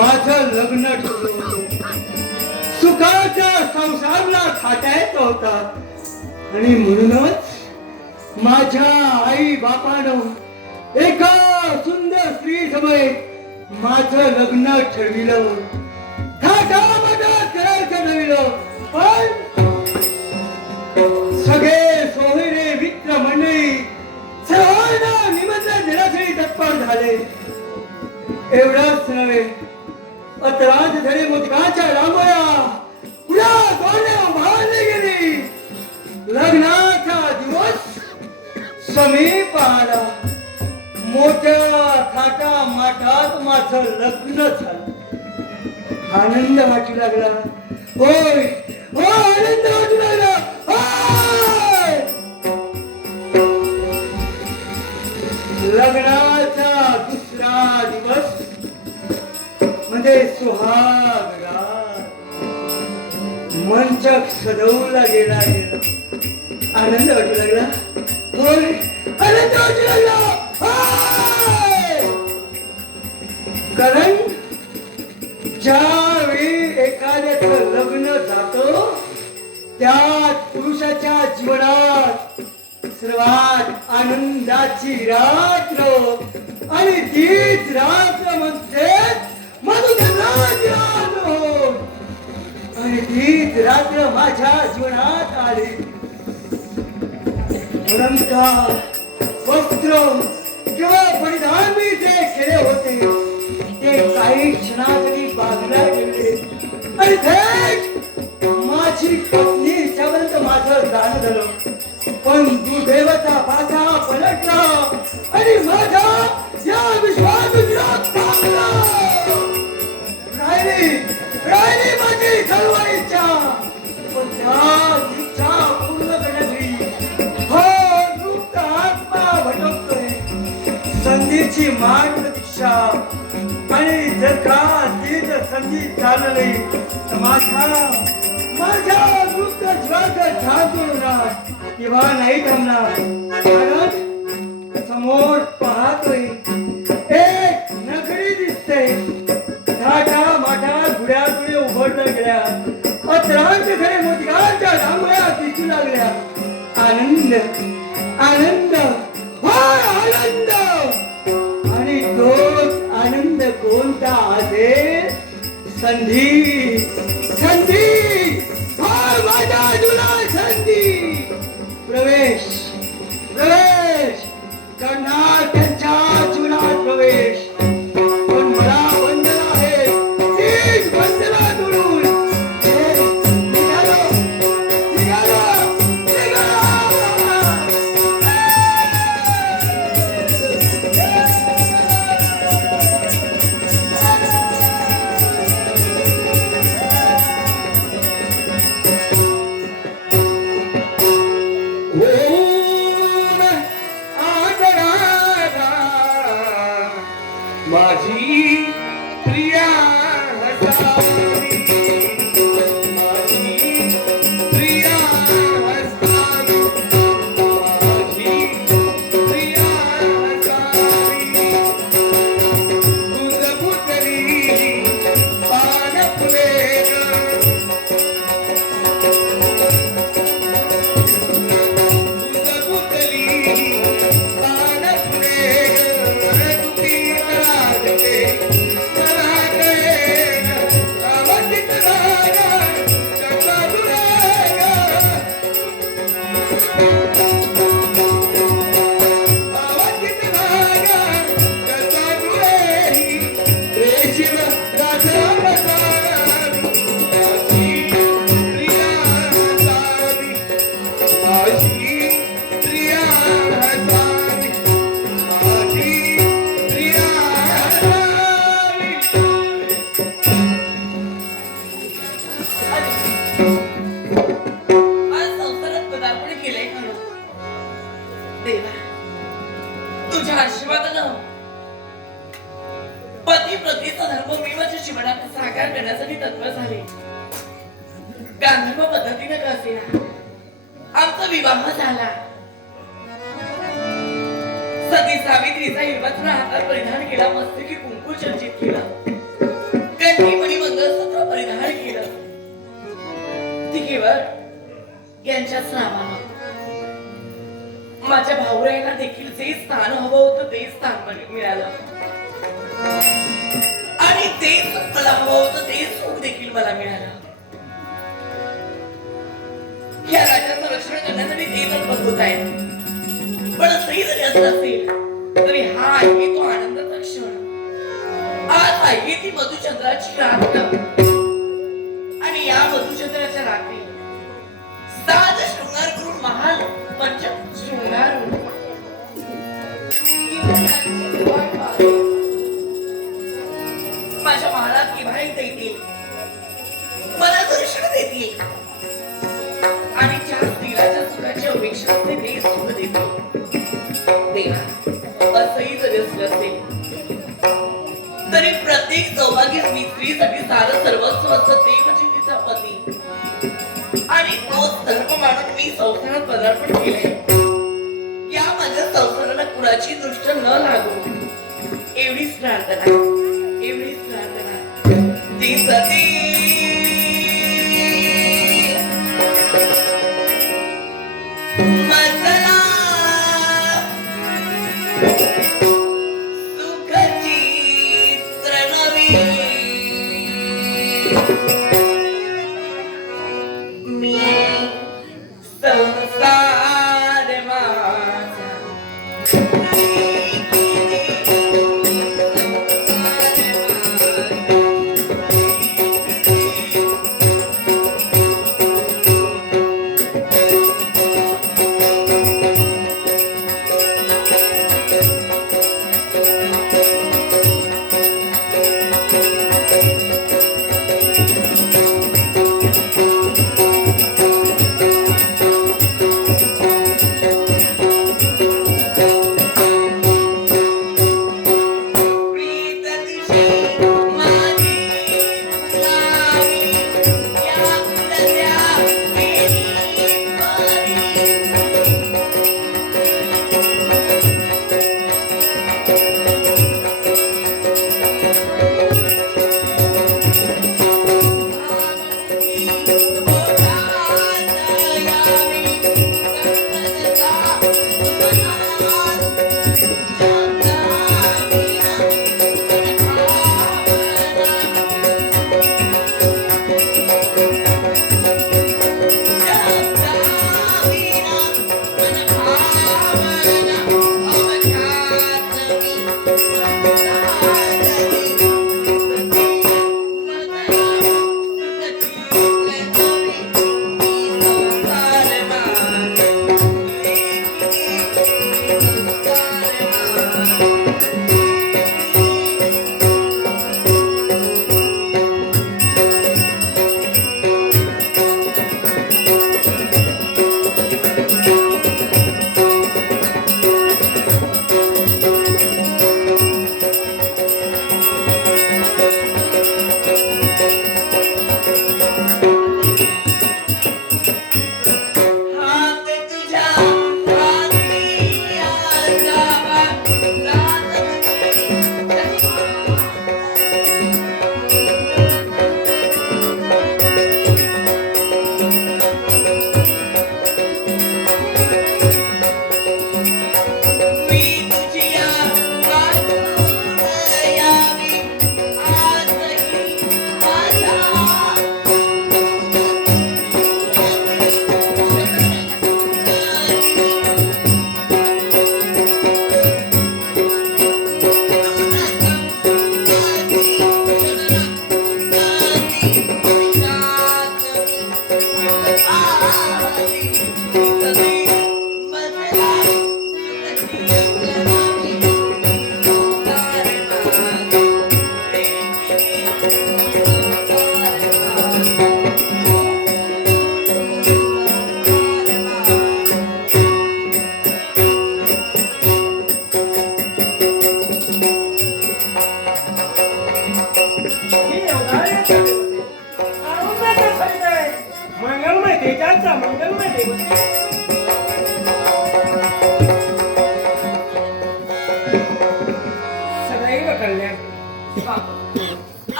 माझं लग्न सुखाच्या संसारला थाटायचा होता आणि म्हणूनच माझ्या आई बापानं एका सुंदर स्त्री समोर माझं लग्न ठरविलं. थाटामाटात करायचं ठरविलं, पण सगळे सोहरे मित्र मंडळी सर्वांना निमंत्रण देण्यासाठी तत्पर झाले. एवढंच नव्हे, अत्रांत झाले मोदकाच्या रांगोळ्या पुऱ्या गोंड्या मारली गेली. लग्नाचा दिवस समीप आला. मोठ्या थाटा माठात माझं लग्न झालं. आनंद वाटू लागला. होय हो, आनंद वाटू लागला. लग्नाचा दुसरा दिवस म्हणजे सुहाग रात मंचक सजवला गेला आनंद वाटू लागला होय आनंद वाटू लागला कारण ज्यावेळी एखाद्याचं लग्न जातो त्या पुरुषाच्या जीवनात सर्वात आनंदाची रात्र आणि तीच रात्र म्हणजे मधुचंद्राची रात्र आणि तीच रात्र माझ्या जीवनात आली अलंकार वस्त्र किंवा परिधान मी जे केले होते ते काही क्षणासाठी बाजूला गेले आणि थेट माझी पत्नी हिच्यापर्यंत माझं जाणं झालं पण दुर्दैवाचा पाठा पलटला आणि माझा या विश्वास राहिली माझी सर्व इच्छा पण त्या इच्छा पूर्ण करण्यासाठी हो दुःख आत्मा भटकतोय संधीची मान प्रतीक्षा आणि जर का तीच संधी चालली तर माझ्या दुःख श्वास थांबणार किंवा नाही थांबणार कारण समोर पाहतोय एक नगरी दिसते थाटा माठा गुड्या गुडे उघडल्या गेल्या अत्रांत खरे मोदकांच्या रांगोळ्या दिसू लागल्या आनंद आनंद होय आनंद आणि तोच आनंद कोणता आहे संधी संधी होय माझ्या तुला संधी प्रवेश प्रवेश करणार त्यांच्या जीवनात प्रवेश पण मला बंधन आहे तीच बंधना दुरून निघालो निघालो माझी प्रिया हसावी माझी प्रिया हसावी माझी प्रिया हसावी तुझ पुतली पान फुले तुझ पुतली पान फुले तुझ्या आशीर्वादानं पती पत्नीचा धर्म मी माझ्या जीवनात साकार करण्यासाठी तत्पर झाले गांधर्व पद्धतीने का असेना आमचा विवाह झाला सती सावित्रीचा हिरवस्त्र हातात परिधान केला मस्तकी कुंकू चर्चित केला कंठीमणी मंगळसूत्र परिधान केलं ती केवळ यांच्याच नावानं माझ्या भाऊरायांना देखील जे स्थान हवं होतं ते स्थान मिळालं आणि ते मला हवं होतं ते सुख देखील मला मिळालं या राज्याचं रक्षण करण्यासाठी ते तत्पर होत आहेत पण असंही जरी असं असेल तरी हा आहे तो आनंदाचा क्षण आज आहे ती मधुचंद्राची रात्र आणि या मधुचंद्राच्या रात्री साज शृंगार करून महाल पंच शृंगार माझ्या महालात इभाळीत येतील मला दर्शन देतील आणि ज्या स्त्रीच्या सुखाची अपेक्षा असते ते सुख देतील देवा असंही एक सौभाग्यवती स्त्रीसाठी सारं सर्वस्व असतं ते म्हणजे तिचा पती. आणि तोच धर्म मानून मी संसारात पदार्पण केले. या माझ्या संसाराला कुणाची दृष्ट न लागू एवढीच प्रार्थना, एवढीच प्रार्थना. ती सती मजला सुखची त्रनवी मी संसार माझा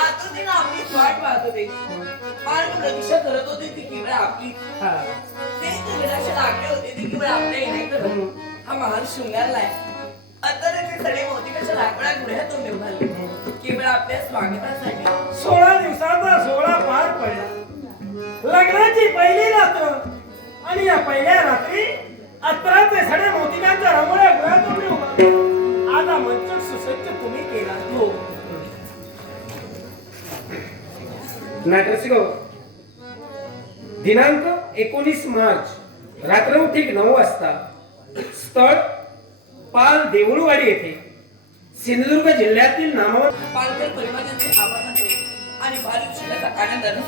आतुरतेनं आपलीच वाट पाहत होते. मार्ग प्रतीक्षा करत होते ती केवळ आपली. ते निराशा लागले होते ती केवळ आपल्या येण्याकडे. हा महान शृंगारलाय. आता ते सडे मोतिकाच्या लाकड्या गुढ्यातून निघाले. केवळ आपल्या स्वागतासाठी. 16 दिवसाचा सोहळा पार पडला. लग्नाची पहिली रात्र आणि या पहिल्या रात्री अत्तराचे सडे मोतिकांच्या रंगोळ्या गुळातून उभा. आता मंच सुसज्ज तुम्ही केला. हो नाटक दिनांक 19 मार्च रात्र ठीक 9 वाजता स्थळ पाल देऊळवाडी येथे सिंधुदुर्ग जिल्ह्यातील नामवंत पालकर परिवाराचे आभार मानते आणि भारत शिलाचा आनंदाने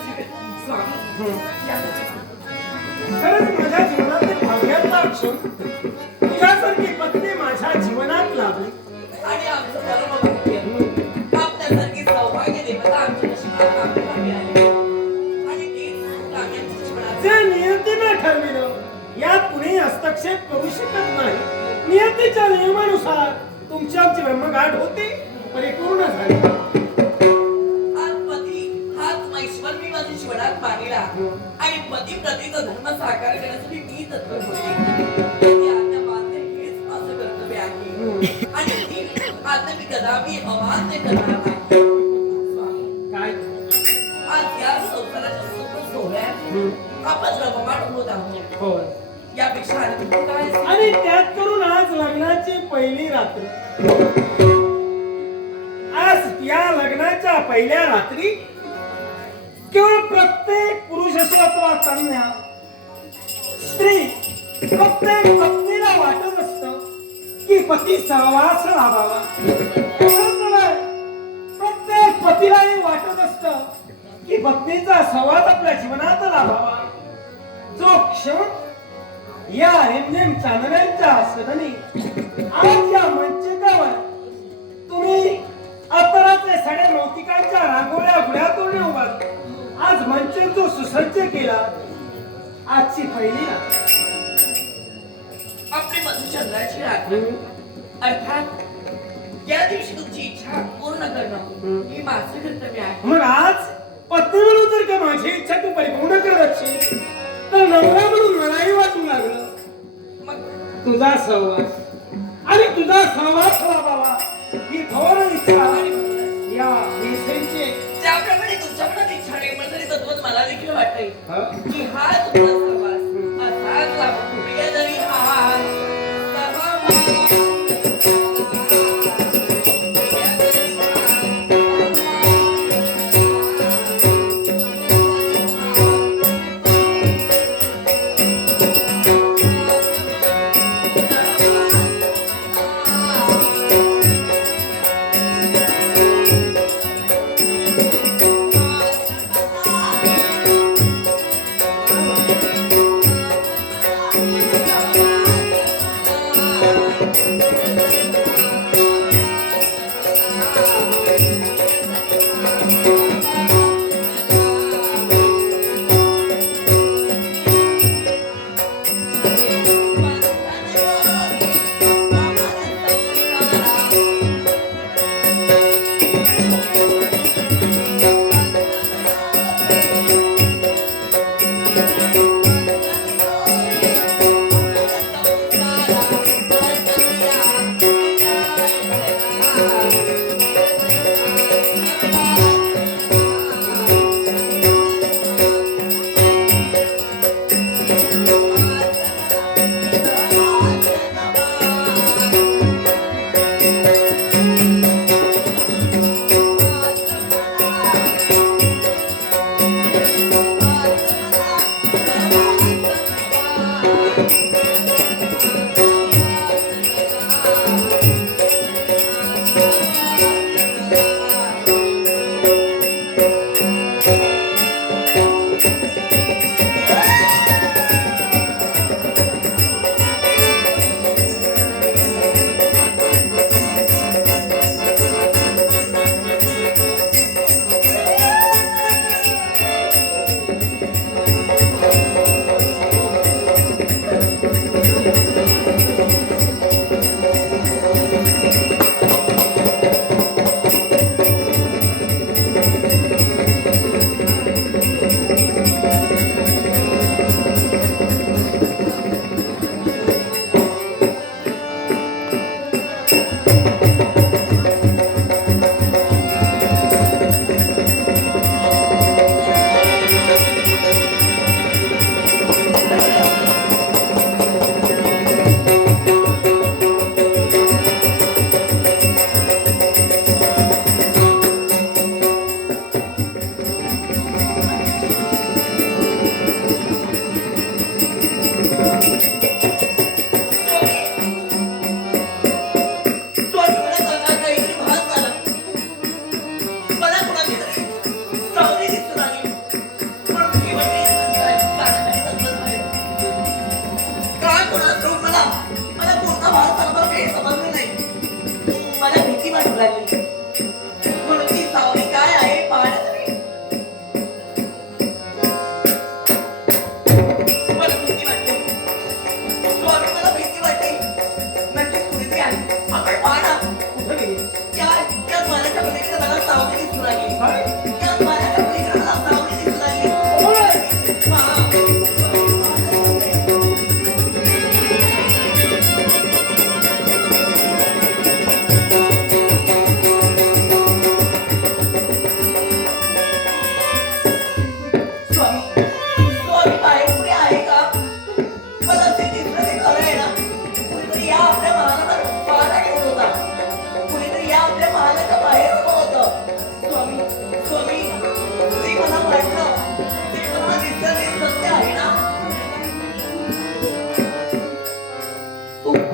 स्वामी खरंच माझ्या जीवनातील भाग्याचा क्षण तुझ्यासारखी पत्नी माझ्या जीवनात लाभली आणि आमचं परम भाग्य आपल्यासारखी सौभाग्य हस्तक्षेप करू शकत नाही. नियतीच्या नियमानुसार तुमची आमची ब्रह्मगाठ होती परिपूर्ण झाली. आज पती हाच महेश्वर मी माझी जीवनात मानिला आणि पती प्रतीचा धर्म साकार करण्यासाठी मी तत्पर होते. ती आज्ञा मान्य हेच माझं कर्तव्य आहे आणि ती आज्ञा मी कदापि अमान्य करणार नाही. स्वामी, काय आज या संसाराच्या सुख सोहळ्यात आपण रममाण होत आहोत. होय यापेक्षा आणखी काय असेल? आणि त्यात करून आज लग्नाची पहिली रात्र. आज या लग्नाच्या पहिल्या रात्री केवळ प्रत्येक पुरुष असो अथवा कन्या स्त्री प्रत्येक पत्नीला वाटत असतं की पती सहवास लाभावा. प्रत्येक पतीलाही वाटत असतं की पत्नीचा सहवास आपल्या जीवनात लाभावा. जो क्षण या रिमझिम चांदण्यांच्या सदनी आज या मंचकावर तुम्ही अत्तराचे सडे मौतिकांच्या रांगोळ्या गुड्या तोडणे उभार आज मंच जो सुसज्ज केला. आजची पहिली रात्र आपली मधुचंद्राची रात्र अर्थात त्या दिवशी तुमची इच्छा पूर्ण करणं ही माझं कर्तव्य आहे. मग आज पत्नी म्हणून जर का माझी इच्छा तू परिपूर्ण करत असशील तर नवरा म्हणून मलाही वाटू लागलं मग तुझा सहवास आणि तुझा सहवास लाभावा ही थोर इच्छा आणि म्हणूनच या विषयीची ज्याप्रमाणे तुमच्या मनात इच्छा निर्माण झाली तत्वच मला देखील वाटतंय की हा तुमचा सहवास असाच लाभो. प्रियजनी हा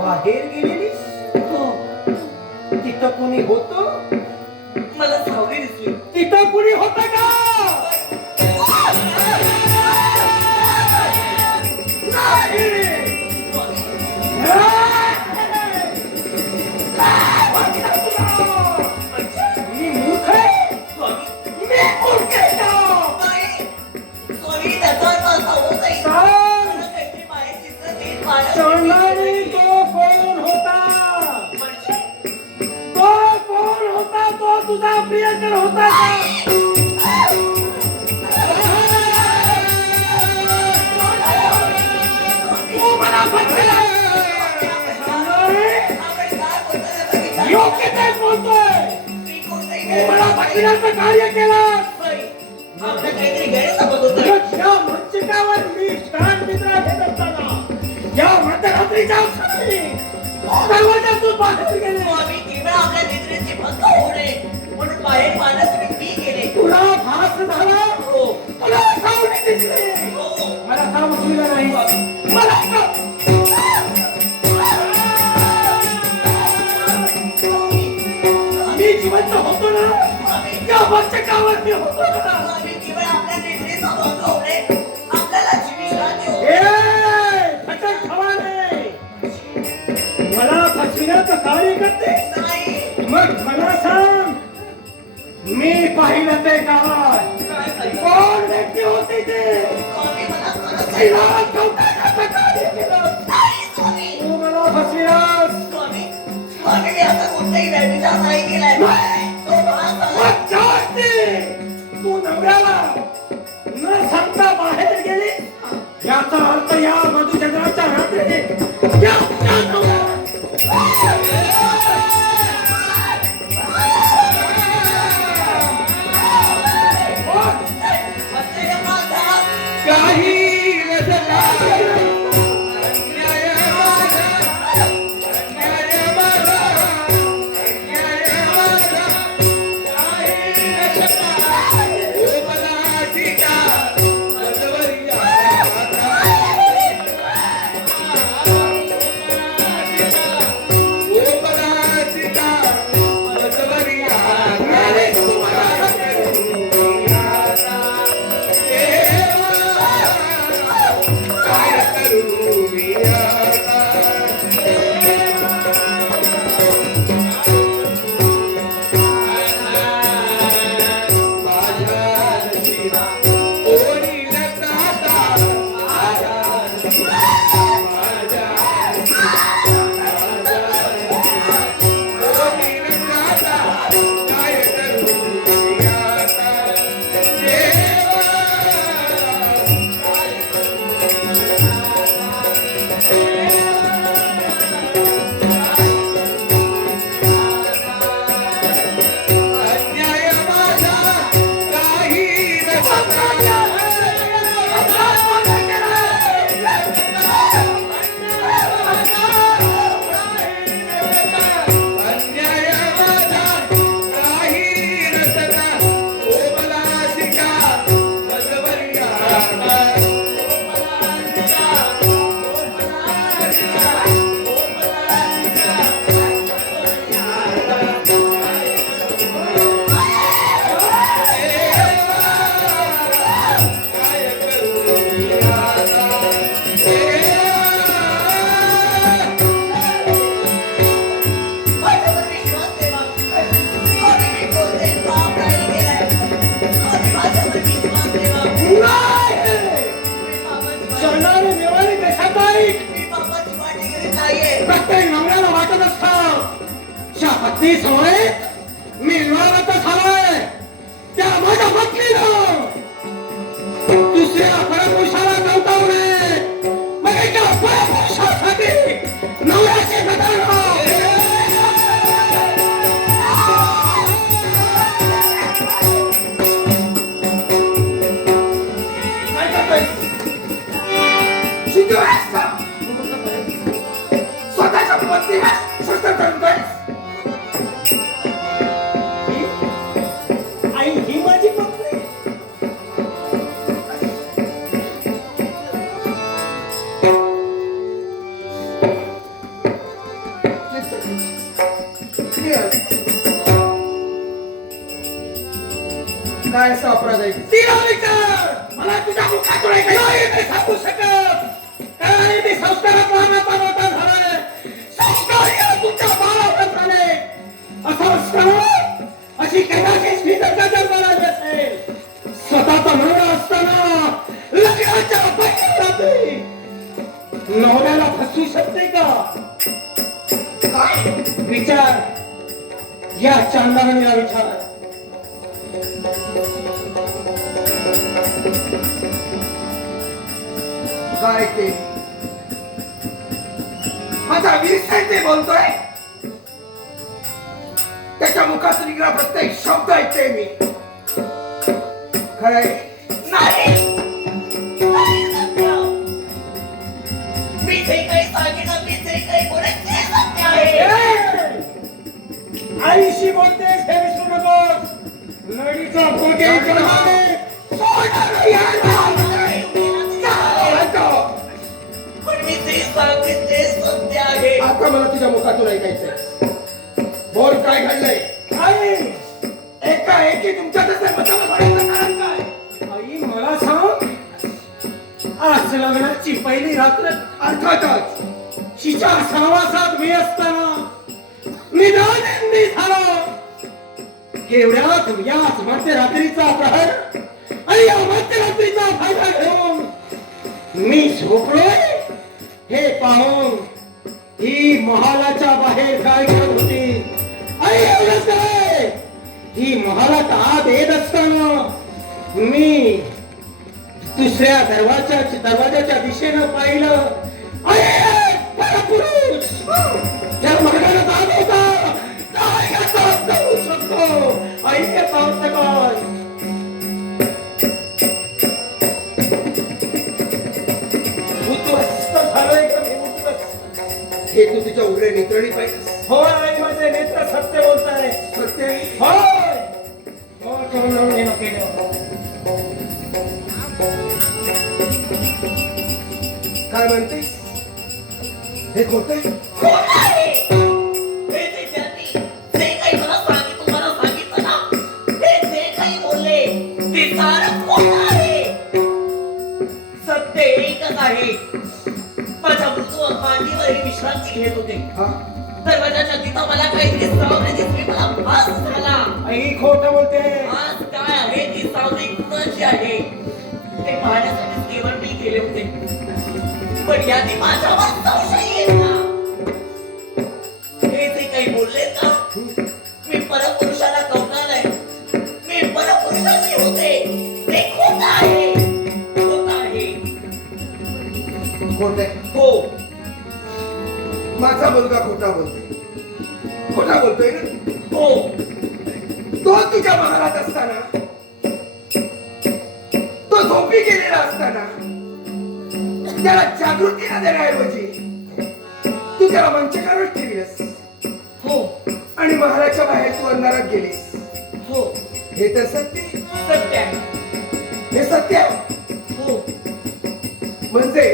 बाहेर गेलेली हो, तिथं कोणी होतं मला सावली दिसली. तिथं कुणी होतं का नाही. मी मूर्ख आहे. मी मूर्ख आहे का? स्वामी, त्याचा अर्थ असा होत नाही. सांग. मला काहीतरी बाहेर दिसलं, ते पाण्यात सांगणारी तो कोण होता म्हणजे तो कोण होता तो तुझा प्रियकर होता का तू मला फसवला. सांगणारे, आपण काय बोलतोय याचा विचार योग्य तेच बोलतोय. मी कोणतंही तू मला फसविण्याचं कार्य केलं. नाही. आपलं काहीतरी गैरसमज होतोय. या मंचकावर मी कान मित्रा घेत असताना या मध्यरात्रीच्या क्षणी दरवाजातून बाहेर गेले. स्वामी, केवळ आपल्या निद्रेची भंग होऊ नये म्हणून बाहेर पाण्यासाठी मी गेले. तुला भास झाला हो, तुला सावली दिसली. हो. मला काम उचललं नाही मला मी जिवंत होतो ना या मंचकावर मी होतो ना. स्वामी, केवळ आपल्या निद्रेचा भंग होऊ नये. आपल्याला जी विश्रांती होऊ ए फटक खवाने मला फसविण्याचं कार्य करते. नाही. मग मला सांग मी पाहिलं ते काय काय पाहिजे? कोण व्यक्ती होती ते स्वामी, मला खरंच तिला कौतुकाचं कार्य केलं. नाही. स्वामी, तू मला फसविलास. स्वामी, स्वामी, मी आता कोणताही व्यभिचार नाही केलाय. तो मला सांगा. मग जास्ती तू नवऱ्याला न सांगता बाहेर गेली याचा अर्थ या मधुचंद्राच्या रात्री या तुझ्या नवऱ्याला म्हणजे माझा काही रसना प्रत्येक नवऱ्याला वाटत असतं ज्या पत्नी समोर मी विवाहात झालोय त्या माझ्या पत्नीनं दुसऱ्या परपुरुषाला गवतावू नये. मग एका परपुरुषासाठी नवऱ्याची बदलणं स्वतःच्या पत्नीला शस्त्र करतोय. आई ही माझी पत्नी काय असा अपराध आहे तिला विचार. मला तुझ्या मुखातून नाही मी सांगू शकत. काय मी संस्कारात लहानाचा मोठा झालाय. संस्कार या तुमच्या बाळावर झाले. असंस्कार अशी केव्हाची स्त्रीदत्ता जन्माला आली असेल. स्वतःचा नवरा असताना लग्नाच्या पहिल्या रात्री नवऱ्याला फसवू शकते का? काय विचार या चांदामणीला विचार. काय ते माझा वीर ते बोलतोय. त्याच्या मुखातून निघाला प्रत्येक शब्द ऐकते मी. खरंय नाही नाही सत्य. मी जे काही सांगितलं, मी जे काही बोलले ते सत्य आहे. आईशी बोलतेस हे विसरू नकोस. नडीचा भोगे पण मी जे सांगते ते सत्य आहे. आता मला तुझ्या मुखातून ऐकायचंय. बोल काय घडलंय. काय एकाएकी तुमच्या कारण काय. आई मला सांग. आज लग्नाची पहिली रात्र. अर्थातच शिच्या सहवासात मी असताना निदानंदी झालो. एवढ्यात याच मध्यरात्रीचा प्रहर आणि या मध्यरात्रीचा फायदा घेऊन मी झोपलोय हे पाहून ही महालाच्या बाहेर काय करत होती. आणि एवढंच काय ही महालात आत येत असताना मी दुसऱ्या दरवाजाच्या दिशेनं पाहिलं. अरे पुरुष त्या मार्गाने जात होता. काय याचा अर्थ होऊ शकतो. आई याचा अर्थ काय. उद्ध्वस्त झालोय का मी उद्ध्वस्त. हे तू तुझ्या उघड्या नेत्रणी पाहिजे. होय आई माझे नेत्र सत्य बोलताय. सत्य होय. काय म्हणतेस हे खोट आहे. खोटं आहे. हे जे त्यांनी जे काही मला सांगितलं ना, हे जे काही बोलले ते सारं खोटं आहे. सत्य एकच आहे. माझ्या मृत्यू मांडीवर ही विश्रांती घेत होते. दरवाजाच्या तिथं मला काहीतरी सावली दिसली. मला भास झाला. आई खोट बोलते. आज काय आहे ती सावली कुणाची आहे ते पाहण्यासाठी केवळ मी गेले होते. पण यादी माझ्यावर संशय येत ना. हे जे काही बोलले ना, मी परपुरुषाला कवणार आहे. मी परपुरुषाची होते. ते खोटं आहे. खोटं आहे. खोट आहे. हो. माझा मुलगा खोटा बोलतोय. खोटा बोलतोय ना. हो. तो तुझ्या महालात असताना तो झोपी गेलेला असताना त्याला जागृती न देण्याऐवजी तू त्याला मंचकावर ठेवलंस. हो. आणि महालाच्या बाहेर तू अंधारात गेलीस. हो. हे तर सत्य. सत्य आहे. हे सत्य आहे. हो. म्हणजे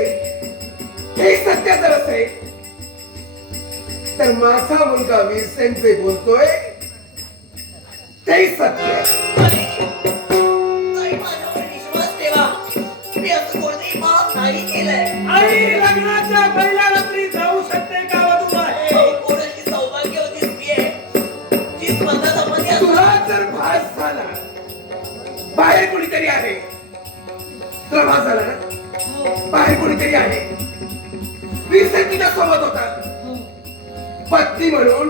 हे सत्य जर असेल तर माझा मुलगा वीरसेन जे बोलतोय ते सत्य आहे. ताई, माझ्यावर विश्वास ठेवा. मी असं कोणतेही पाप नाही केलंय. आई लग्नाच्या पहिल्या रात्री जाऊ शकते का वधू आहे. कोणाची सौभाग्यवती स्त्री आहे जी स्वतःचा पती असतो. तुला जर भास झाला बाहेर कोणीतरी आहे. तुला भास झाला ना बाहेर कोणीतरी आहे. वीरसेन तुझ्या सोबत होता. पत्नी म्हणून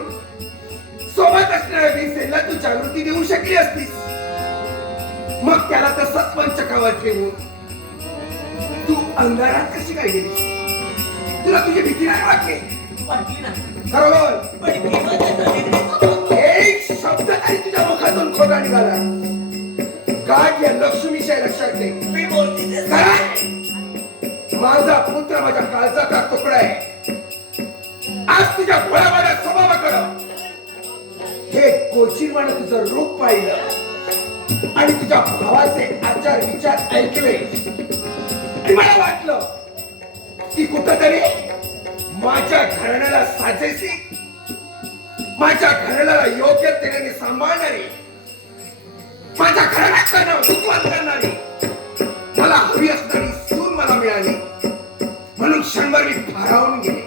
सोबत असणाऱ्या वीरसेनला तू जागृती देऊ शकली असतीस. मग त्याला तसंच पंचकावर ठेवून तू अंधारात कशी काय गेलीस. तुला तुझी भीती नाही वाटली. वाटली नाही. बरोबर. पण केवळ त्याचा निर्णय होता. एक शब्द तरी तुझ्या मुखातून खोटा निघाला. गाठ या लक्ष्मीच्या लक्षात घे. मी बोलते ते काय? माझा पुत्र माझ्या काळजाचा तुकडा आहे. आज तुझ्या भोळ्यावाड्या स्वभावाकडं हे कोचिरवानं तुझं रूप पाहिलं आणि तुझ्या भावाचे आचार विचार ऐकले आणि मला वाटलं की कुठंतरी माझ्या घराण्याला साजेसी माझ्या घराण्याला योग्य तेने सांभाळणारी माझ्या घराण्याचं नाव उज्ज्वल करणारी, मला हवी असणारी सून मला मिळाली म्हणून क्षणभर मी भारावून गेले.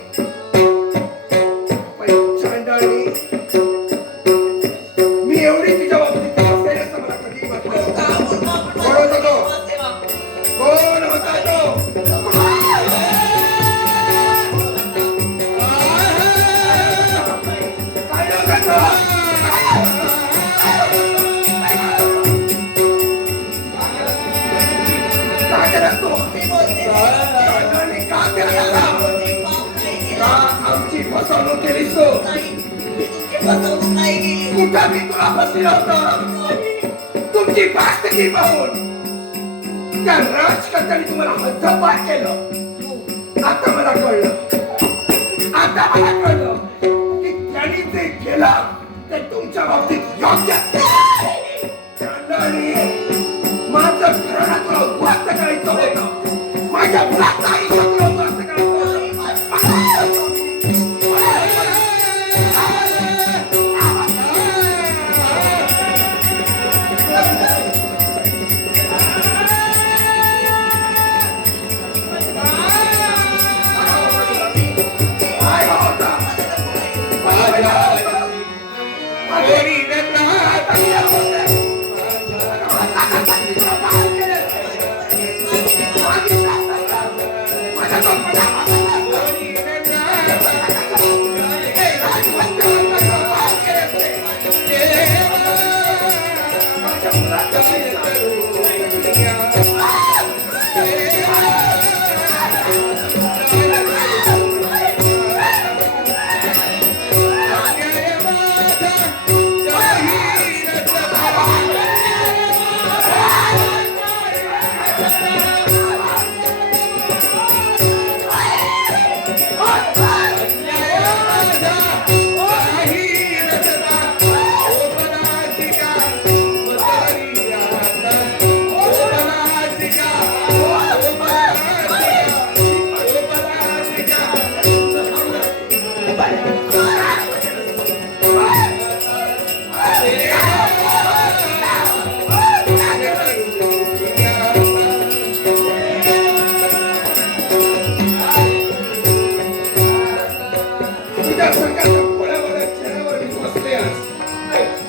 पण चांडाळी, मी एवढी तुझ्या बाबतीत असेल असं मला कधी वाटलं. का बोलतो आपण? कोण होता तो? सेवा. कोण होता तो? काय होता तो? काय करत तो? मी बोलते चांडाळी, का करत होता? पाप नाही केलं. का आमची फसवणूक केलीस तू? नाही, मी तुमची फसवणूक नाही केली. कुठं मी तुला फसलं होतं? तुमची पास्तगी पाहून त्या राजकर्त्यांनी तुम्हाला हद्दपार केलं. आता मला कळलं की त्यांनी जे केलं ते तुमच्या बाबतीत योग्य चांडाळी, माझं घराणं तुला उद्ध्वस्त करायचं होतं. माझ्या मुलाचं आयुष्य तुला उद्ध्वस्त करायचं होतं.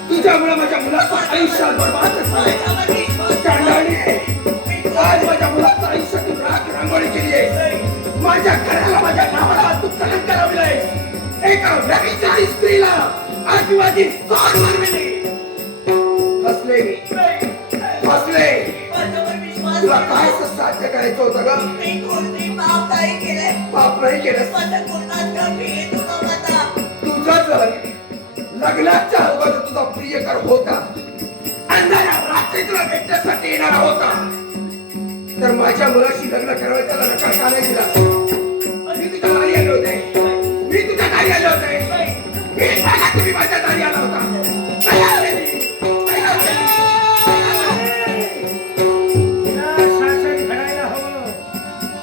तुझ्यामुळे माझ्या मुलाचं आयुष्य बरबाद झालंय. चांडाळी, आज माझ्या मुलाचं आयुष्य तू राख रांगोळी केली आहे. माझ्या घराला, माझ्या नावाला तू कलंक लावलंय. एका व्यभिचारी स्त्रीला आज माझी सोड बनविली. फसले मी, फसले. माझ्यावर विश्वास तुला ठेवा. काय साध्य करायचं होतं ग? मी कोणते पाप नाही केले. पाप नाही केलं. माझ्या कोणात कमी येतो नव्हता. तुझं लग्नाच्या अगोदर तुझा प्रियकर होता. अंधाऱ्या रात्री तुला भेटण्यासाठी येणारा होता. तर माझ्या मुलाशी लग्न करायला त्याला नकार का नाही दिला? मी तुझ्या दारी आले होते. मी तुझ्या दारी आले होते. मी सांगा तुम्ही माझ्या दारी आला होता. नाही आले मी. नाही आले मी. शासन घडायला हवं.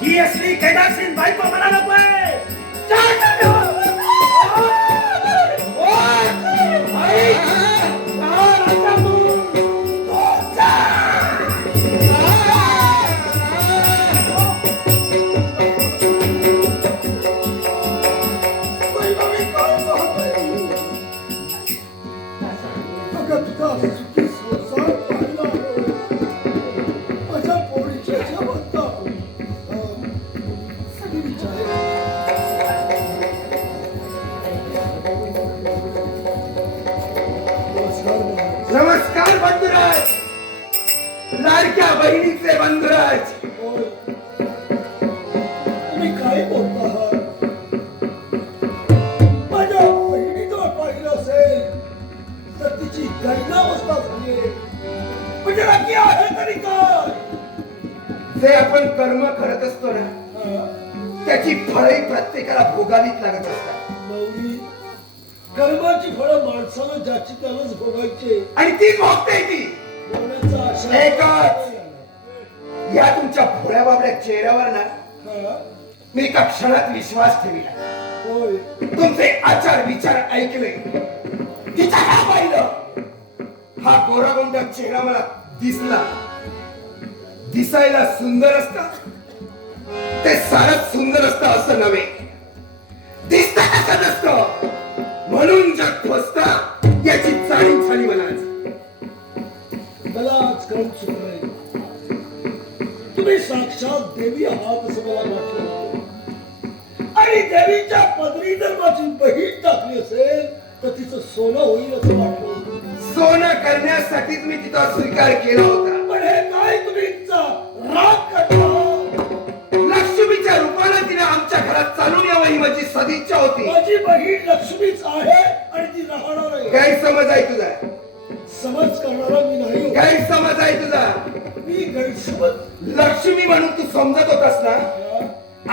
ही असली कैदारशील बायको मला नकोय. नमस्कार बंधुराज, लाडक्या बहिणीचे बंधुराज. तुम्ही काय बोलता आहात? माझ्या बहिणीजवळ पाहिलं असेल तर तिची दैनावस्था झाली. म्हणजे नक्की आहे तरी काय? जे आपण कर्म करत असतो ना, त्याची फळे प्रत्येकाला भोगावीच लागत असतात. मौली, कर्माची फळं माणसानं ज्याची त्यालाच भोगायचे. आणि ती भोगते ती बोलण्याचा आशा एकच. या तुमच्या भोळ्या बाबड्या चेहऱ्यावर ना हा? मी एका क्षणात विश्वास ठेवला. होय. तुमचे आचार विचार ऐकले, तिच्या ह्या पाहिलं. हा गोरागोंडा चेहरा मला दिसला. दिसायला सुंदर असता ते सारच सुंदर असतं असं नव्हे. दिसता कसं नसतं म्हणून जग फसता याची जाणीव झाली मला आज. मला आज कळून चुकलंय, तुम्ही साक्षात देवी आहात असं मला वाटलं होतं. आणि देवीच्या पदरी जर माझी बहीण टाकली असेल तर तिचं सोनं होईल असं वाटलं होतं. सोनं करण्यासाठीच मी तिचा स्वीकार केला होता. पण हे काय तुम्ही राग करता? लक्ष्मीच्या रूपानं तिने आमच्या घरात चालून यावं ही माझी सदिच्छा होती. माझी बहीण लक्ष्मीच आहे आणि ती राहणार आहे. गैरसमज आहे तुझा. समज करणारा मी नाही. गैरसमज आहे तुझा. मी गैरसमज लक्ष्मी म्हणून तू समजत होतास ना.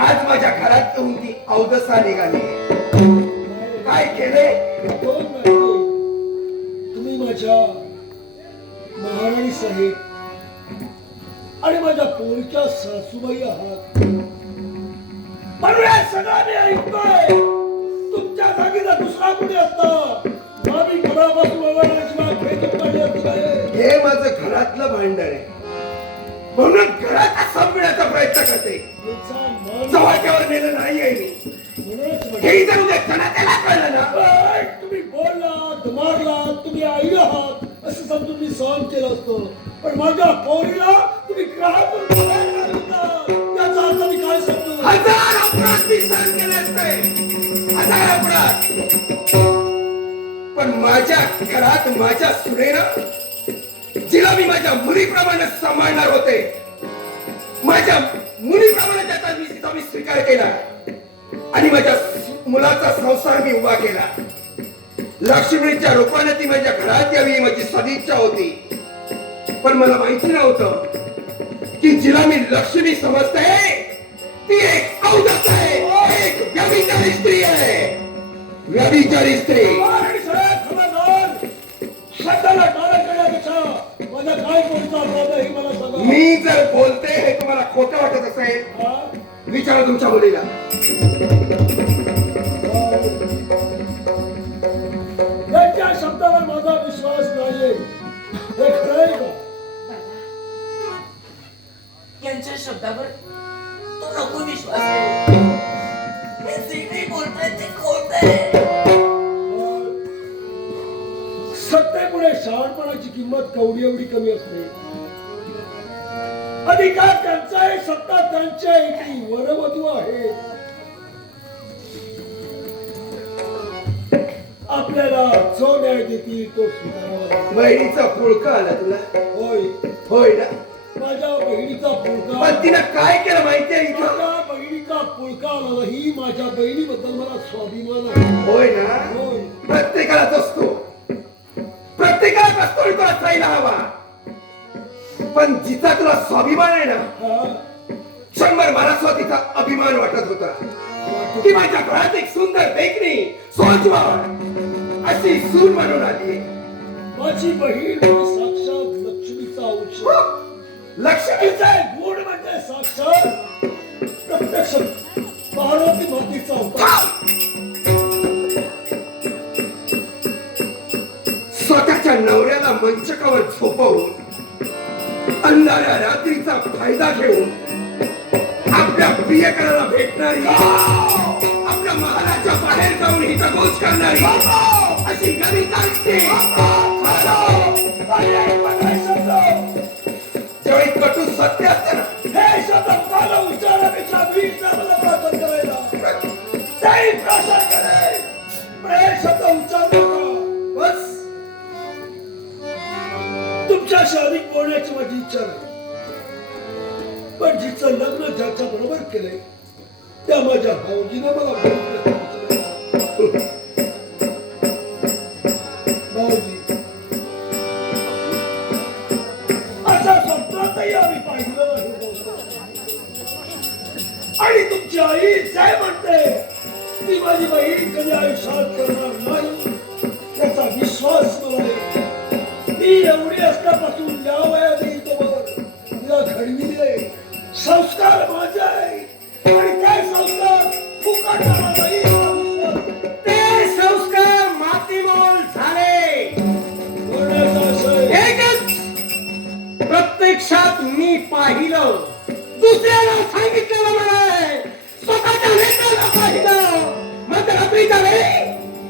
आज माझ्या घरात येऊन ती अवदसा निघाली. काय केले? दोन महिने तुम्ही माझ्या महाराणी साहेब आणि माझ्या पोरच्या सासूबाई आहात. म्हणून हे सगळं मी ऐकतोय. तुमच्या जागी जर दुसरा कुणी असता आम्ही घरापासून वळवण्याची माग घेत काढली असती काय? हे माझं घरातलं भांडण आहे म्हणून घरात संपण्याचा प्रयत्न करते. तुमचा मान जवळच्यावर नेलं नाहीये मी. म्हणूनच म्हणतो. हे जर उद्या त्याला कळलं ना. पण तुम्ही बोललात मारलात, तुम्ही आई आहात असं समजून मी सहन केलं असतं. पण माझ्या पोरीला तुम्ही ग्राहक त्याचा अर्थ मी काय समजू? हजार अपराध मी सहन केले असते. हजार अपराध. पण माझ्या घरात माझ्या सुनेनं जिला मी माझ्या मुलीप्रमाणे सांभाळणार होते, माझ्या मुलीप्रमाणे त्याचा मी स्वीकार केला आणि माझ्या मुलाचा संसार मी उभा केला. लक्ष्मीच्या रूपाने ती माझ्या घरात यावी माझी सदिच्छा होती. पण मला माहिती नव्हतं की जिला मी लक्ष्मी समजते ती एक अवदस आहे, एक व्यभिचारी स्त्री आहे. व्यभिचारी स्त्री. आणि सगळ्यात खबरदार, शब्दाला टाळा करण्यापेक्षा माझ्या काय कोणता अपराध आहे हे मला सांगा. मी जर बोलते हे तुम्हाला खोटं वाटत असेल हा? विचारा तुमच्या मुलीला. त्यांच्या शब्दावर माझा विश्वास नाहीये. हे खरं आहे का? यांच्या शब्दावर तू नको विश्वास ठेवू. हे जे काही बोलताय ते खोट आहे. सत्तेपुढे शहाणपणाची किंमत कवडी एवढी कमी असते. अधिकार त्यांचा आहे, सत्ता त्यांच्या आहे, ती वरवधू आहे. आपल्याला जो न्याय देतील तो स्वीकारावा लागेल. बहिणीचा पुळका आला तुला. होय, होय ना. माझ्या बहिणीचा पुळका. पण तिनं काय केलं माहितीये इथं. माझ्या बहिणीचा पुळका आला ही माझ्या बहिणीबद्दल मला स्वाभिमान आहे. होय ना. होय. प्रत्येकालाच असतो. प्रत्येकालाच असतो आणि तो असायला हवा. पण जिचा तुला स्वाभिमान आहे ना, हा? शंभर मला स्वतः तिचा अभिमान वाटत होता की माझ्या घरात एक सुंदर देखणी सोजवान अशी सून म्हणून आली. माझी बहीण म्हणजे साक्षात लक्ष्मीचा अंश. लक्ष्मीचा गुण म्हणजे साक्षात प्रत्यक्ष पार्वती मातेचा अवतार. स्वतःच्या नवऱ्याला मंचकावर झोपवून अंधाऱ्या रात्रीचा फायदा घेऊन आपल्या प्रियकराला भेटणारी, आपल्या महालाच्या बाहेर जाऊन हिचा गोच करणारी अशी गणित असते. जेवढी कटू सत्य असते ना, हे शब्द मला उच्चारण्यापेक्षा वीस मला प्रार्थना करायला त्याही प्रार्थना करेल. पण हे शब्द उच्चार नका. बस तुमच्याशी अधिक बोलण्याची माझी इच्छा नाही. पण जिचं लग्न ज्याच्या बरोबर केलंय त्या माझ्या भाऊजीनं मला भाऊजी अशा स्वप्नातही आम्ही पाहिलं नाही. आणि तुमची आई जय म्हणते ती माझी बहीण कधी आयुष्यात करणार नाही याचा विश्वास मला आहे. ती एवढी असल्यापासून या वयात तिला घडविले. संस्कार माझे आहे आणि काय संस्कार फुकट जाणार नाही याचा विश्वास. ते संस्कार मातीमोल झाले. बोलण्याचा आशय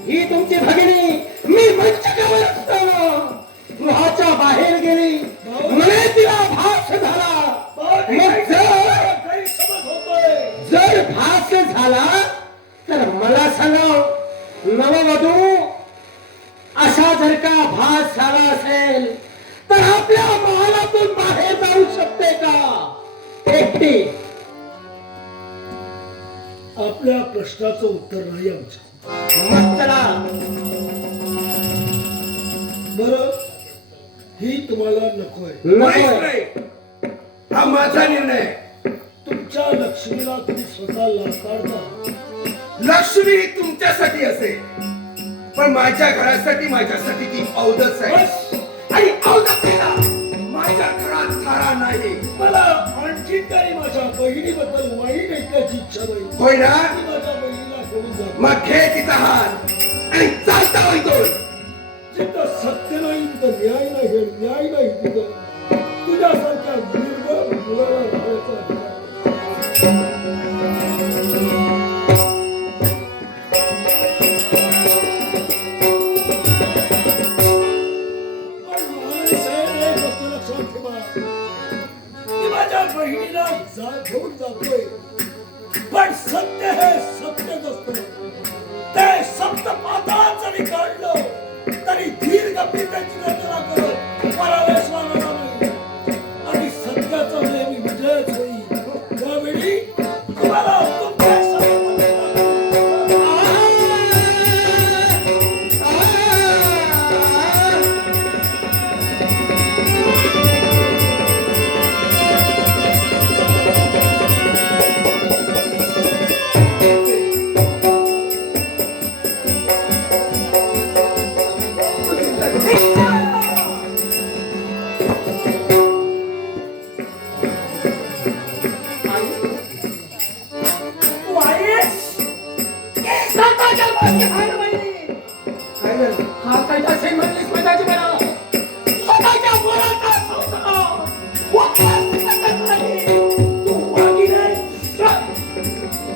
ही तुमची भगिनी मी मंचकावर असताना गृहाच्या बाहेर गेली. म्हणे तिला भास झाला. मग गैरसमज होतोय. जर भास झाला तर मला सांगा, नववधू असा जर का भास झाला असेल तर आपल्या महालातून बाहेर जाऊ शकते का एकटी? आपल्या प्रश्नाचं उत्तर नाही आमचं. मग चला. बरं, ही तुम्हाला नकोय. काहीच नको. नाही. हा माझा निर्णय आहे. तुमच्या लक्ष्मीला तुम्ही स्वतः लाकारता. लक्ष्मी ही तुमच्यासाठी असेल, पण माझ्या घरासाठी माझ्यासाठी ती अवदस आहे. बस, आणि अवदसेला माझ्या घरात थारा नाही. मला आणखी काही माझ्या बहिणीबद्दल वाईट ऐकायची इच्छा नाही. होय ना? मी माझ्या बहिणीला घेऊन जातो. मग घे तिचा हात आणि चालता होईतोय. जिथं सत्य नाही तिथं न्याय नाही, हे न्याय नाही तिथं तुझ्यासारख्या निर्बळ मुलाला राहायचा अधिकार नाही. पण महाराजसाहेब, एक गोष्ट लक्षात ठेवा. मी माझ्या बहिणीला घेऊन जातोय, पण सत्य हे सत्यच असतं. ते सप्त पाताळात जरी काढलं तरी धीर गप्पी त्याची रचना करत परावेश मानणार नाही. आणि सत्याचा नेहमी विजयच होईल. त्यावेळी तुम्हाला तुमच्या शब्दामध्ये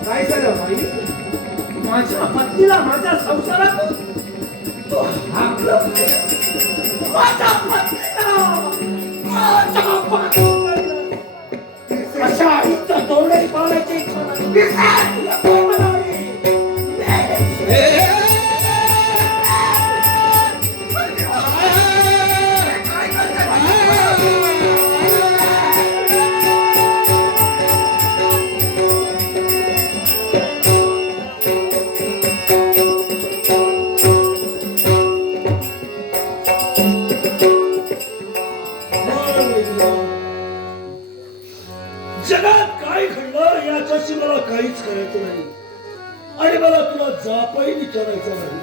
काय झालं बाई? माझ्या पत्नीला माझ्या संसारात तो हाकलं. माझ्या पत्नीला माझ्या पत्नीला अशा आईचं तोंडही पाहण्याची इच्छा नाही. नको मला रे. काय करताय? जगात काय घडलं याच्याशी मला काहीच करायचं नाही. आणि मला तुला जापही विचारायचा नाही,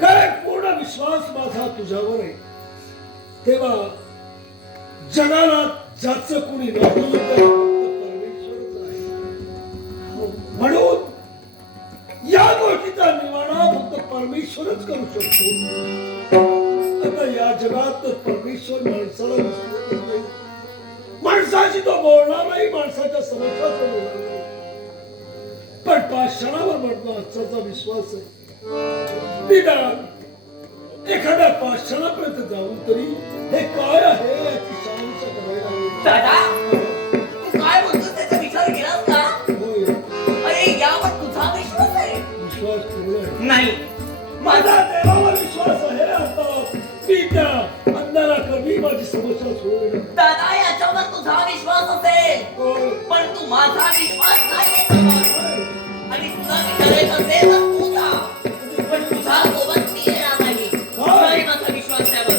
कारण पूर्ण विश्वास माझा तुझ्यावर आहे. तेव्हा जगाला ज्याचं कुणी नाही तर फक्त परमेश्वरच आहे. म्हणून या गोष्टीचा निवाडा फक्त परमेश्वरच करू शकतो. आता या जगात तर परमेश्वर माणसाला विसरत नाही. माणसाशी तो बोलणार नाही, माणसाच्या समस्या तो बोलणार नाही. पण पाषाणावर माणसाचा विश्वास आहे. निदान एखाद्या पाषाणापर्यंत जाऊन तरी हे काय आहे याची शहानिशा करायला हवी. दादा, तू काय बोलतोस त्याचा विचार केलास का? होय, अरे यावर तुझा विश्वास आहे? विश्वास पूर्ण आहे. नाही. माझा देवावर विश्वास आहे. आता मी त्या अंधारा कमी माझी समस्या सोडविणार. दादा, याच्यावर तुझा विश्वास असेल, होय. पण तू माझा विश्वास नाही करत. आणि तुला विचारायचं असेल तर तू जा, पण तुझा सोबत मी येणार नाही. नाही माझा विश्वास त्यावर.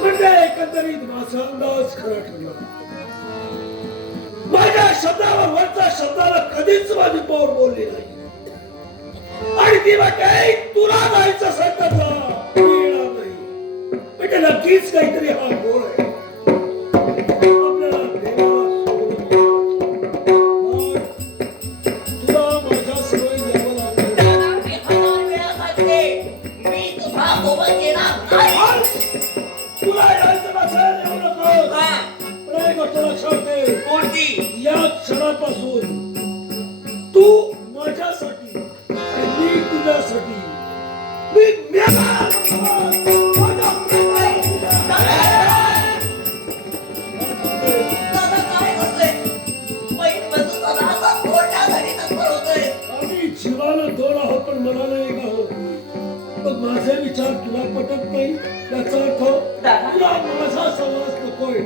म्हणजे एकंदरीत माझा अंदाज खरा ठरला. माझ्या शब्दावर वरच्या शब्दाला कधीच माझी पोर बोलली नाही. आणि ती वाटते तुला जायचं असेल तर जा, मी येणार नाही. म्हणजे नक्कीच काहीतरी हा गोळ आहे. आपल्याला देवाला सोडून तुला माझ्या सवयी द्यावं लागेल. दादा, मी 1000 वेळा सांगते, मी तुझा सोबत येणार नाही. तुला यायचं नसेल येऊ नको. हा, पण एक गोष्ट लक्षात ठेव. कोणती? या क्षणापासून तू माझ्यासाठी आणि मी शिवानं दोन आहोत पण मनाला एक आहोत. मग माझे विचार तुला पटत नाही याचा अर्थ दादा. तुला माझा समाज नकोय.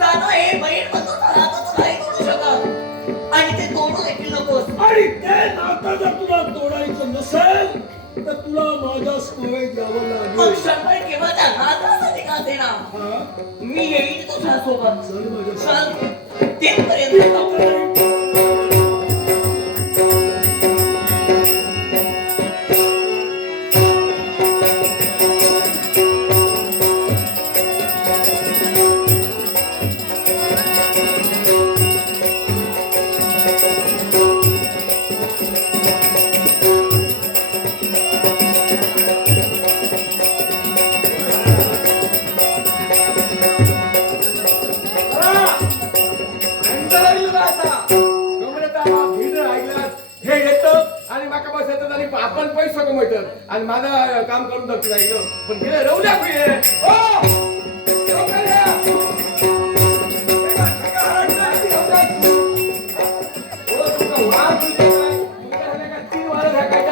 दादा हे बहीण म्हणतो नातं नाही तोडू शकत आणि ते तोडू देखील नकोस. आणि ते नातं जर तुला तोडायचं नसेल तर तुला माझा सवय द्यावं मग लागेल. शंभर किंवा त्या नातासाठी का देणार? हा? मी येईन तुझ्या सोबत. चल माझ्या चल तिथपर्यंत जाऊ. हे येतं आणि माका बस येतात आणि आपण पैसे कमवतात आणि माझं काम करून जातो राहिलं पण गेले राहू द्या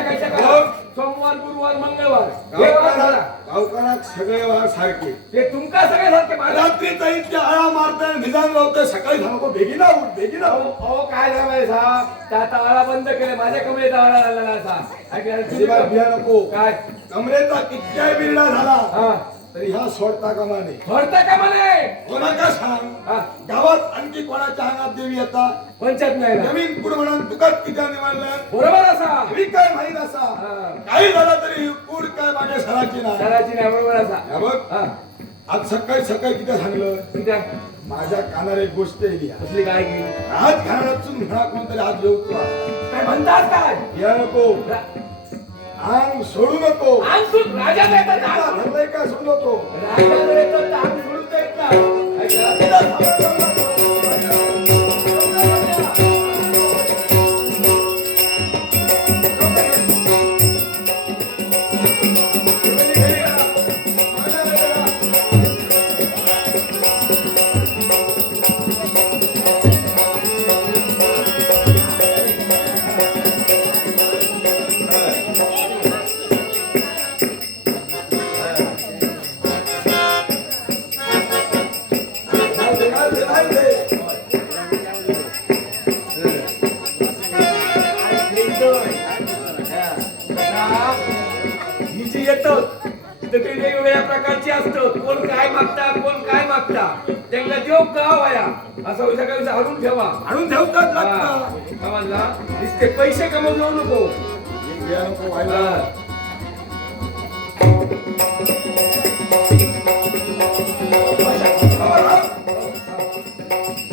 सोमवार गुरुवार मंगळवार हे वार झाला. गावकारात सगळे वार सारखे. ते तुमका सगळे सारखे माझ्या रात्रीचा इतक्या आळा मारताय निदान लावतोय सकाळी सांगतो बेगिना उठ बेगिना उठ. अहो काय झालंय साहेब त्या आता आळा बंद केले माझ्या कमरेचा आळा लागला असा अजिबात भिया नको. काय कमरेचा कितक्याही बिरडा झाला हा तरी ह्या सोडता कामा नये. भरता का म्हणे कोणाका सांग हा गावात आणखी कोणाच्या अंगात देवी येतात पंचायत नाही ना. जमीन कुड म्हणून तुकात किती निवडलं बरोबर असा मी काय माहित असा हा. काही झालं तरी कुड काय मागे सराची नाही. सराची नाही बरोबर असा हे बघ हा आज सकाळी सकाळी किती सांगलं तुमच्या माझ्या कानावर एक गोष्ट येईल या. कसली काय की आज घरातून म्हणा कोणतरी आज येऊ तुला काय म्हणतात काय या नको अंग सोडू नको. अंग सूट राजा देतात एकदा अंग सूट. ठरलंय का सोडू नको. राजा देतात अंग सोडून देत नाही. ऐकलं? ही जी येतं तर ते वेगवेगळ्या प्रकारची असतं. कोण काय मागता कोण काय मागता त्यांना देव गाव आया असं सगळं हरून ठेवा. आणून ठेवतात हा. लागतं. समजला नुसते पैसे कमवून जाऊ नको. या नको व्हायला. हा.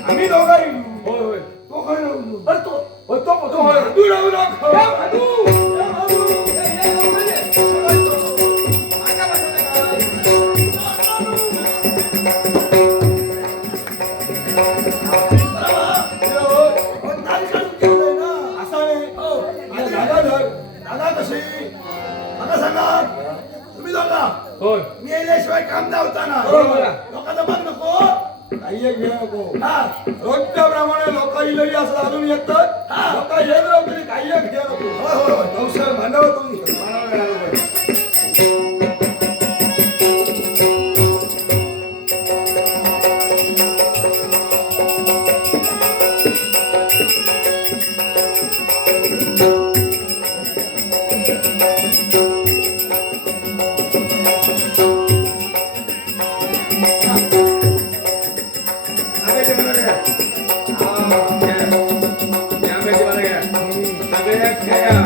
आम्ही दोघं येऊ. होय होय तो काय राहू. अरे तो होय, तो होय. तू राहू नको. या भादू. या भादू. मागा बसवते का? पण काय काढून ठेवलंय ना. असं नाही. आता दादा धर. दादा कशी मला सांगा तुम्ही दोघा होय मी यायल्याशिवाय काम धावताना बरोबर आहे. लोकांना बघ नको काही एक घेऊ नको. हा रोजच्या प्रमाणे लोक इलरी असं अजून येतात. लोक येत राहू तरी काही एक घेऊ नको. नवसर भांडवल तुम्ही आंब्याची मला घ्या. घ्या. आंब्याची मला घ्या. आंब्या घ्या.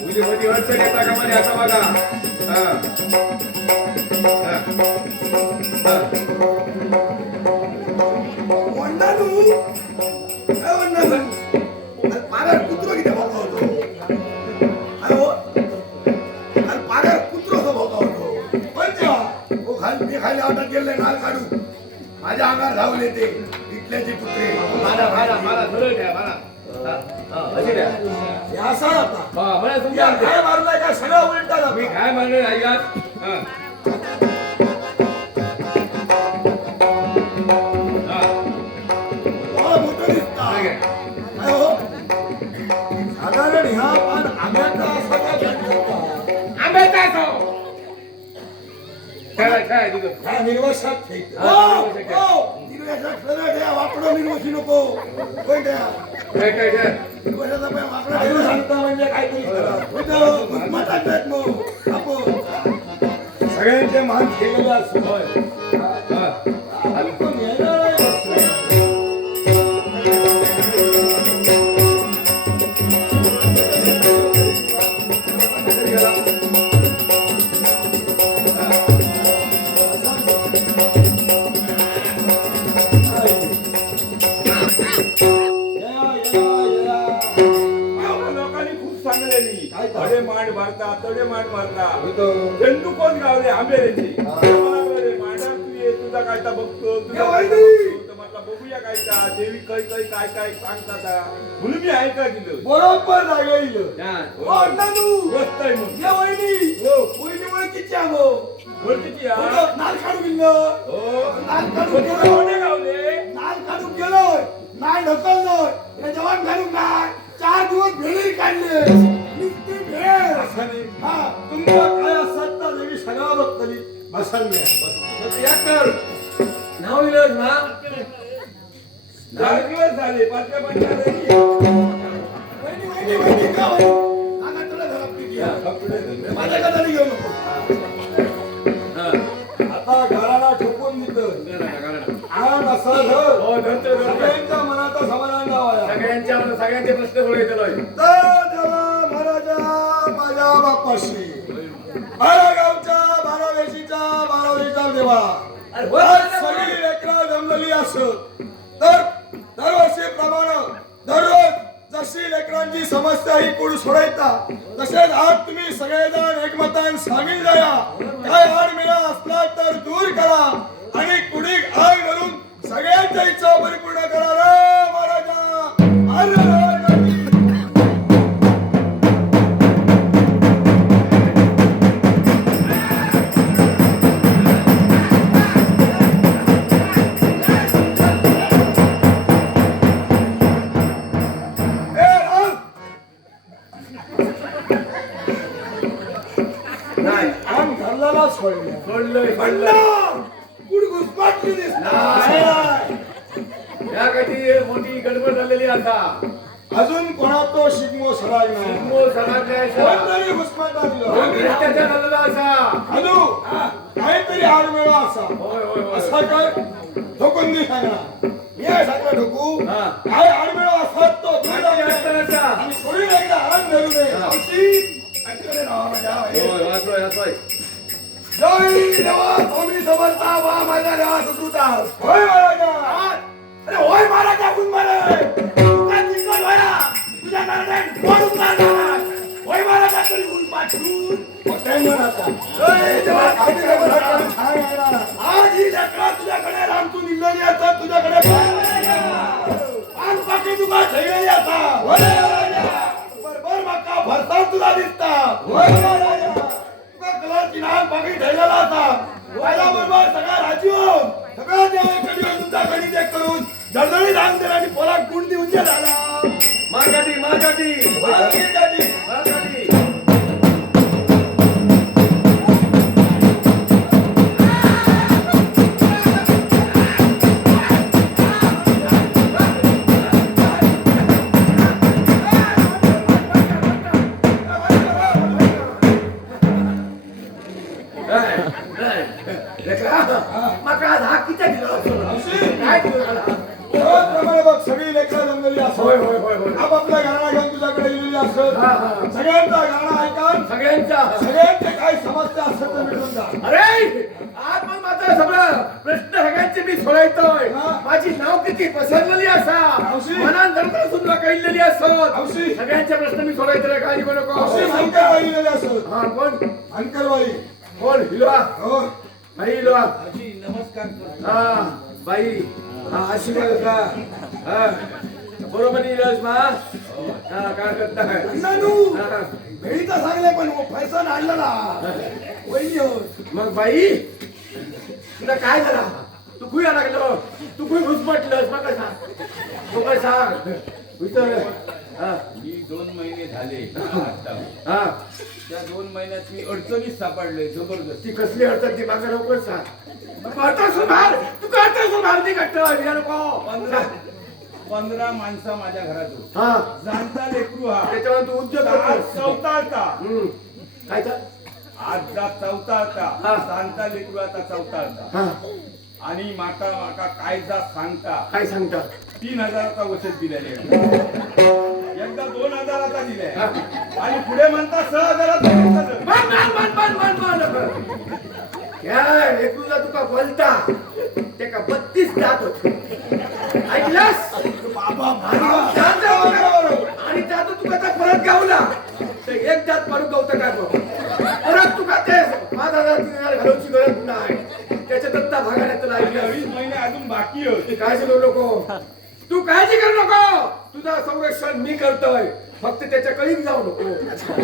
तुझी मोठी अडचण येता का म्हणे असं बघा. हा. हा. हा. वंडानू काय वंडानू पाऱ्यावर कुत्रो किती भोगा होतो. अरे हो अरे पाऱ्यावर कुत्रो असं भोगा होतो. पण तेव्हा हो खाली मी खाली आटात गेले नाल काढू माझ्या अंगावर धावले ते इथल्याचे कुत्रे. मला सरळ द्या मला. हा. हा. अशी द्या. हे असा आता हा, मला या तुमच्या काय मारलाय का सगळं उलटा मी जातो. काय म्हणलं ऐकात हा. हा. तुम्हाला मोठं दिसता. ठीक आहे. काय हो साधारण ह्या पान कसा आहे तुझं हा निर्वसात फेक निर्वेशात सरळ द्या, वाकडं निर्वशी नको. कोण द्या? काय काय काय निर्वेशाचा पाय वाकडा तू ठेवा. सांगता म्हणजे काहीतरी करा. होतं, गुदमाटात आहेत मग. आपण. सगळ्यांचे मान ठेवलेले असतो हा. आम्ही पण येणार आहे. लोकांनी खूप सांगलेली काय तर? अडे मांड मारता तडे मांड मारता इथं चंदू कोण गावले आंबेरेची मांडा तू ये तुझा कायता बघतो तुझा या कायता वहिनी! बघतो. तर म्हटलं बघूया कायता देवी काय काय काय काय सांगता म्हणून मी ऐका दिलं बरोबर जागा येईल ओ, अण्णानू. मस्त आहे मग या वहिनी. वहिनी ओळखीची आहे मग. ओळखीची या होतं, नाल काढून गेलं. हो नाल काढून पण तुला कोणी गेलं. गावले नाल काढून गेलोय. नाही ढकललोय. या जवान घालून नाही. 4 दिवस भेळी काढले. नुसती भेळ. असं नाही. हा. तुमचा काय असतात ना देवी सगळा बघतली बसाल नाही या कर नाव विलास ना 10 दिवस झाले पाचव्या पंचायत वहिनी का वहिनी? सांगा तुला घरात किती आहे? माझ्या कदानी घेऊ नको. आता घराला ठोकून दिलं आण असा घर हो धरतो सगळ्यांच्या मनाचा समाधान लावाया सगळ्यांचे प्रश्न सोडवतोय तर देवा महाराजा माझ्या बापाशी 12 गावच्या 12 वेशीच्या 12 वेशीचा देवा आज सगळी लेकरं जमलेली असत तर दरवर्षीप्रमाणे दररोज जशी लेकरांची समस्या ही कोण सोडायचा तसेच आज तुम्ही सगळेजण एकमतान सामील जाया काय अडमेळा असला तर दूर करा आणि कुणीक आग धरून सगळ्यांच्या इच्छा परिपूर्ण करा रे महाराजा अरे राजाजी. ए, राज! नाही आम धरलेला सोडले अण्णा! कुठ घुसपाटली दिसणार. या काही मोठी गडबड झालेली आता अजून कोणा तो शिगमो सराग नाही कोणतरी घुसमाटा दिलं झालेला असा अनु काहीतरी आडमेळा असा होय होय होय असा काय ठोकून दे सांगणार मी आहे सांगला ढोकू. हा. काय आडमेळा असतात तो दूर माहिती लावणे. असतं नसा. आणि कोणी एकदा आराम धरू नये हा. मावशी, ऐकलं ना माझ्या. होय वाचोय वाचोय जय देवा स्वामी समर्था वा माझ्या देवा सुकृता. होय महाराजा अरे होय महाराजा गुणमारे. तुका चिंकल होया. तुझ्या कारणाने कोण उद्धार झाला? होय महाराजा तरी गुणपाठून. मोठ्यानं आता. जय देवा स्वामी समर्था. छान येणार. आज ही लेकरं तुझ्याकडे रामतून निघलेली असतात तुझ्याकडे पाठी तुका ठेवलेली असतात. बरोबर माका भरसाव तुला दिसता. होय महाराजा तुका कलरची नाव पाठी ठेवलेला असतात. बरोबर सगळा राजीव सगळं देवाकडे तुमचा गणित एक करून दळदळी रांग दिला आणि पोला गुण देऊन जे झाला. मागाटी मागाटी मागे मागाटी माका आज हा किती दिला काय दिलं मला? त्याप्रमाणे बघ सगळी लेकरं जमलेली होय असत होय होय होय आपापल्या घराला घेऊन तुझ्याकडे गेलेली हा, असत हा. सगळ्यांचा गाणं ऐका सगळ्यांचा सगळ्यांचे काही समस्या असतात ते मिटून जा अरे आज पण माझा सगळं प्रश्न सगळ्यांचे मी सोडायचोय हा. माझी नाव किती पसरलेली असा हौशी. मनात धरून सुद्धा कळलेली असत हौशी. सगळ्यांचे प्रश्न मी सोडायचं काळजी करू नको अशी अंकरबाई गेलेली असत हा कोण अंकरबाई कोण हिलवा हो बाई हिलवा नमस्कार हा बाई हा आशीर्वाद का हा बरोबर इलाज मा हा काय करता काय नानू हा. भेळीचा सांगले पण फैसा आणला ना वहिनी हो. मग बाई तुला काय झाला तू खुया लागलो तू खुई घुसमटलंस मग काय सांग तू काय सांग विचार हा 2 महिने झाले आता. हा त्या 2 महिन्यात मी अडचणीत सापडले जबरदस्त. ती कसली अडचण ती मागं लवकर सांग. तू करतो सुधार ती घट्ट नको 15 माणसं माझ्या घरात होती. हा जाणता लेकरू हा त्याच्यावर तू उद्योग आज करतोस. चौथाळता. काय तर आज जा चौथाळता. हा. जाणता लेकरू आता चौथाळता. हा आणि माका काय जा सांगता काय सांगता 3000चा वचन दिलेले एकदा 2000चा दिले आणि पुढे म्हणता 6000चा या लेकरूला तुका बोलता ते का 32 दात होते ऐकलास आणि त्यात तुका आता परत गावला तर एक दात मारून गावतं काय बघ परत तुका ते 5000 घालवची गरज नाही त्याच्या दत्ता भागाने तुला ऐकलं 20 महिने अजून बाकी होते. काळजी करू नको तू काळजी करू नको तुझं संरक्षण मी करतोय फक्त त्याच्या कळीत जाऊ नको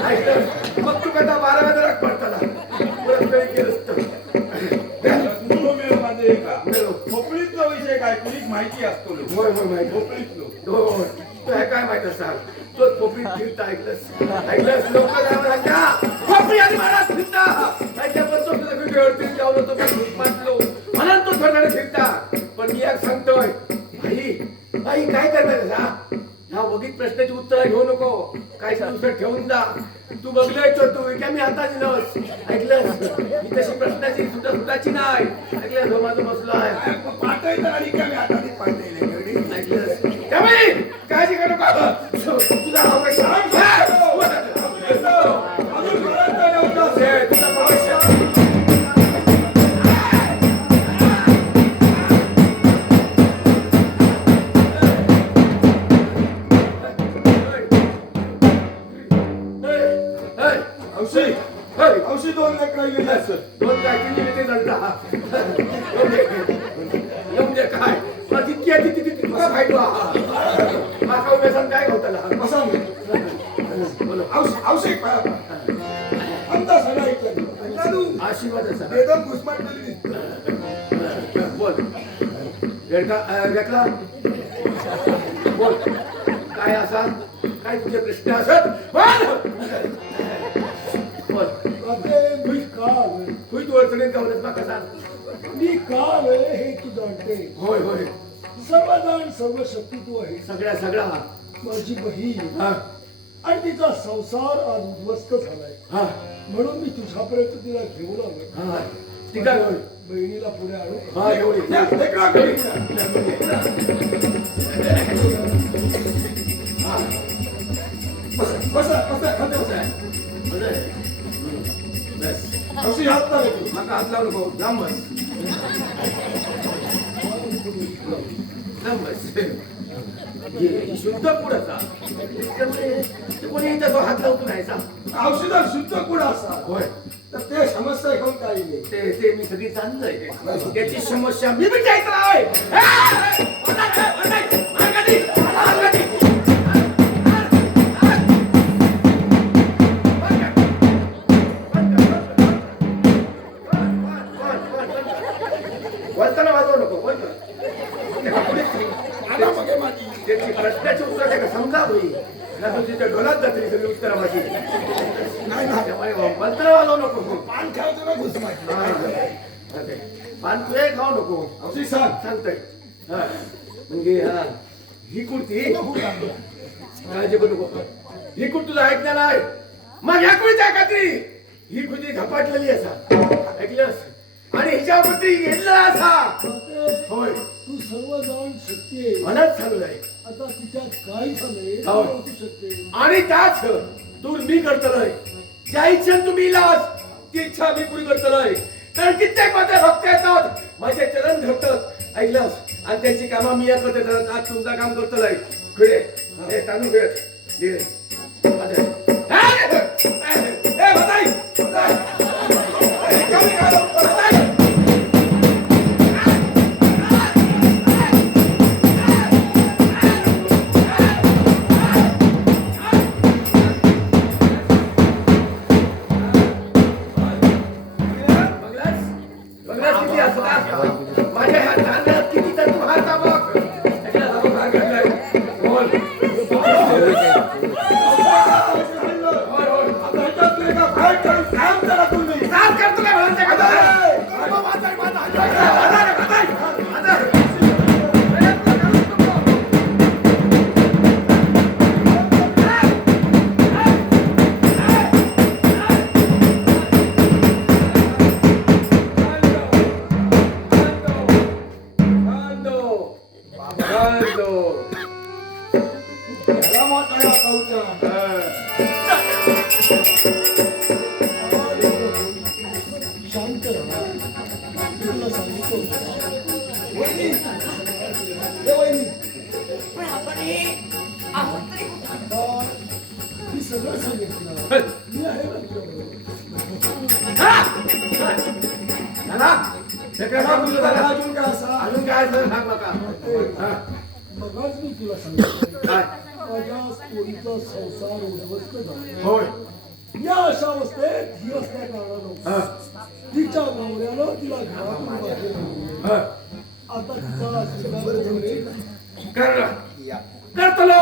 ऐकलं मग तू कदा 12 राख पडताना परत कळी केलंस माझे का खोपळीतला विषय काय कुणीच माहिती असतो लोक. होय होय माहिती खोपळीत लोक हो तू हे काय माहित सांग तोच खोपरीत फिरता ऐकलंस लोक खोपरी आणि महाराज फिरता ऐकल्यावर तो तुझं वेळवरती जाऊन तो मातलो म्हणून तो थोडा फिरता पण मी एक सांगतोय आई काय करणार ह्या वगीत प्रश्नाची उत्तर घेऊ नको काय दुसरं ठेवून जा तू बघलायचो तू मी हातात दिलंस ऐकलंस मी तशी प्रश्नाची सुटाची नाही ऐकलंस हो माझं बसलो आहे पाठवलं आणि काय हाताने पाठवले ऐकलंस त्यामुळे काळजी करू नका तुझा आवश्यक तुझा आवश्यक औषध 2 लाख राहिलेले असत. 2 काय 3 मिनिटे झालता येऊन दे काय मग तितकी आधी तिथे तुला फायदा माका उभे सांग काय होताला औषध आमचा सगळा ऐकलं आशीर्वाद असा एकदम घुसमट दिली. बोल घेतला बोल काय असा काय तुझे प्रश्न असत बोल मी काल तू अडचणीत गावलंच माका सांग हे तू जाणते होय होय सर्वदान सर्व शक्तित्व आहे. सगळा माझी बहीण हा आणि तिचा संसार आज उद्ध्वस्त झालाय हा म्हणून मी तुझ्यापर्यंत तिला घेऊन आलो. हा ती काय होय बहिणीला पुढे आणू. हा एवढी औषध हात नाही. माका हात लावू नको जाम बस शुद्ध पुढचा कोणी त्याचा हात लावतो नाही सांग औषधात शुद्ध गुण असतात होय तर ते समस्या घेऊन काही नाही. ते मी सगळी जाणलंय त्याची समस्या मी विचारत आहे बोलताना वाजवू नको बोलतो त्याची प्रश्नाची उत्तर त्याला समजा होईल ना तू तिच्या डोलात जाते सगळी उत्तर माझी बोलताना वाजवू नको पान ठेवतो ना घुसमाट. पान तुझे खाऊ नको औषध सांग. सांगतोय म्हणजे ही कुर्ती काळजी करू नको ही कुर्ती तुझा ऐकलेला आहे मग ह्या कुर्त्या कात्री ही कुर्ती झपाटलेली असा ऐकलंस आणि हिच्यावरती घेतला असा होय तू सर्वजाण शक्ती आहे. मनात चांगलंय आता तिच्यात काय झालंय हो. तू शकते. आणि त्याच तू मी करतलोय ज्या इच्छा तुम्ही इलाज ती इच्छा मी पुरी करतलोय कारण कित्येक माझ्या भक्त येतात माझे चरण धरतात ऐकलंस आणि त्यांची कामं मी करते आज तुमचं काम करतलोय फिरे हे तांदूळ फिरत माझ्या ह्या तांदळात किती तर तू हात बघ बोल घाट करून काम करा तुम्ही. काम करतो काय म्हणते का? कर्म माझा आहे, माझा आहे. त्याला मोठा आहे कौचा. शांत राहा. तुला सांगितलं होतं. वहिनी, ए वहिनी, पण आपण हे आहोत तरी कुठं? मी सगळं सांगितलं. मी आहे ना तुझ्याबरोबर. अजून काय असा? अजून काय असं सांग नका. हा. मगाच मी तुला सांगितलं. काय? माझ्या पोरीचा संसार उद्ध्वस्त झाला. होय. या अशा अवस्थेत ही असल्या कारणानं हा. तिच्या नवऱ्यानं तिला घरातून बाहेर काढलं. हा. आता तिचा स्वीकार करेल. कर ना. कर तलो.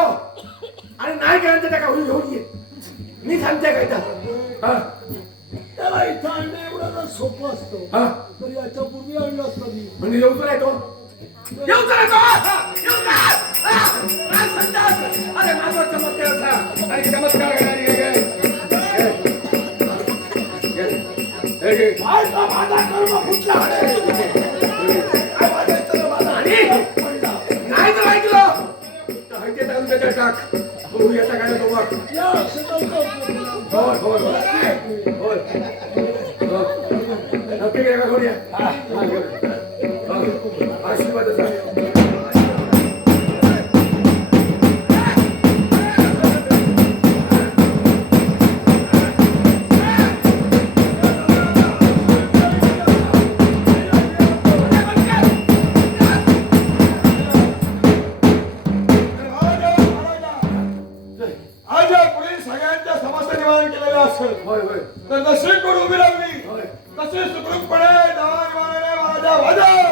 आणि नाही करायचं त्या का घेऊन ये. मी सांगते काय तर. हा. त्याला इथं आणणं एवढं जर सोपं असतं हा. तर याच्या पूर्वी आणलं असतं मी. म्हणजे येऊ तर येतो. येऊ तर येतो. येऊ तर. काय म्हणतात? अरे माझा चमत्कार असा. आणि चमत्कार काय का माझा कर्म फुटला आहे? काय वाजायचं रे माझा? आणि नाही तर ऐकलं तर हलके टाकून त्याच्यात टाक. तू येता काय तो बघ. या अक्षतांचा उपयोग होय होय होय होय. नक्की काय का घेऊन या. आशीर्वाद आहे. आज या पुढे सगळ्यांच्या समस्या निवारण केलेल्या असेल होय होय तर नशीब कोण उभी लागली होय. तसे सुखरूपपणे दवा निवारणे माझ्या वाजय.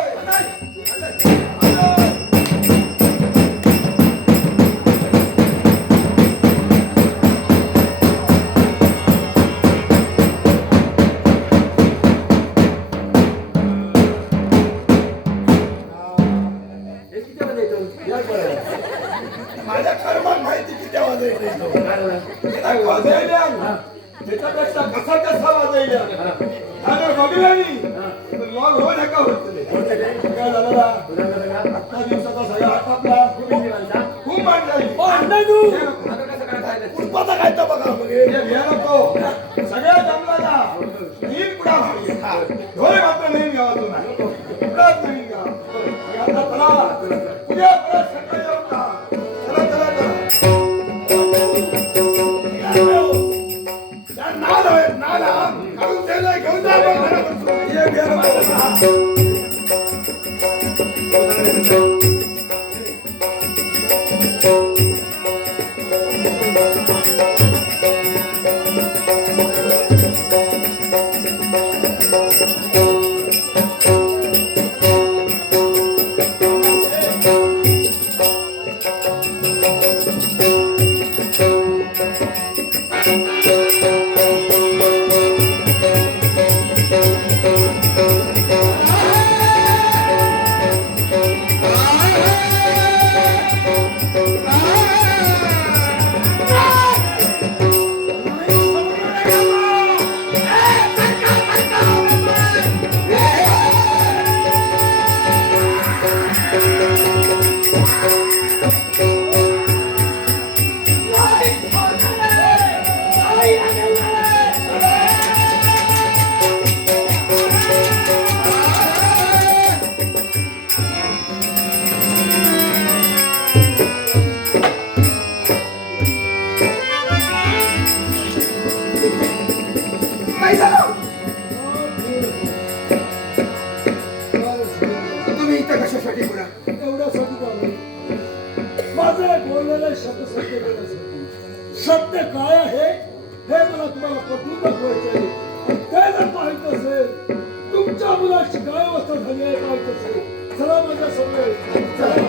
हे किती वाजता येतो? या बरं. माझ्या कर्मात माहिती किती वाजायचं काय झालं? नाही वाजायला त्याच्यापेक्षा कसा कसा वाजायला आणि बघितलं तर लॉग हो नका होत काय झालं ना आत्ता दिवसाचा सगळा आटापला खूप मान झाली आता कसं काय खायला? पुष्पाचा काय तर बघा नको सगळ्या जमला तीन पुढा ढोल मात्र नाही गावातून पुढाच नाही गाव आता चला उद्या परत सकाळी जाऊ का चला चला चला नाद आहे नाद काढून द्यायला घेऊन जा आपण घरापासून. ये घरापासून. काय झालं? तुम्ही इथं कशासाठी पुन्हा? एवढ्यासाठी झालं माझं एक बोललेलं शब्द सत्य करण्यासाठी. सत्य काय आहे हे मला तुम्हाला पटवून दाखवायचं आहे. आणि ते जर पाहिजे असेल तुमच्या मुलाची काय अवस्था झाली आहे पाहिजे असेल चला माझ्या समोर चला.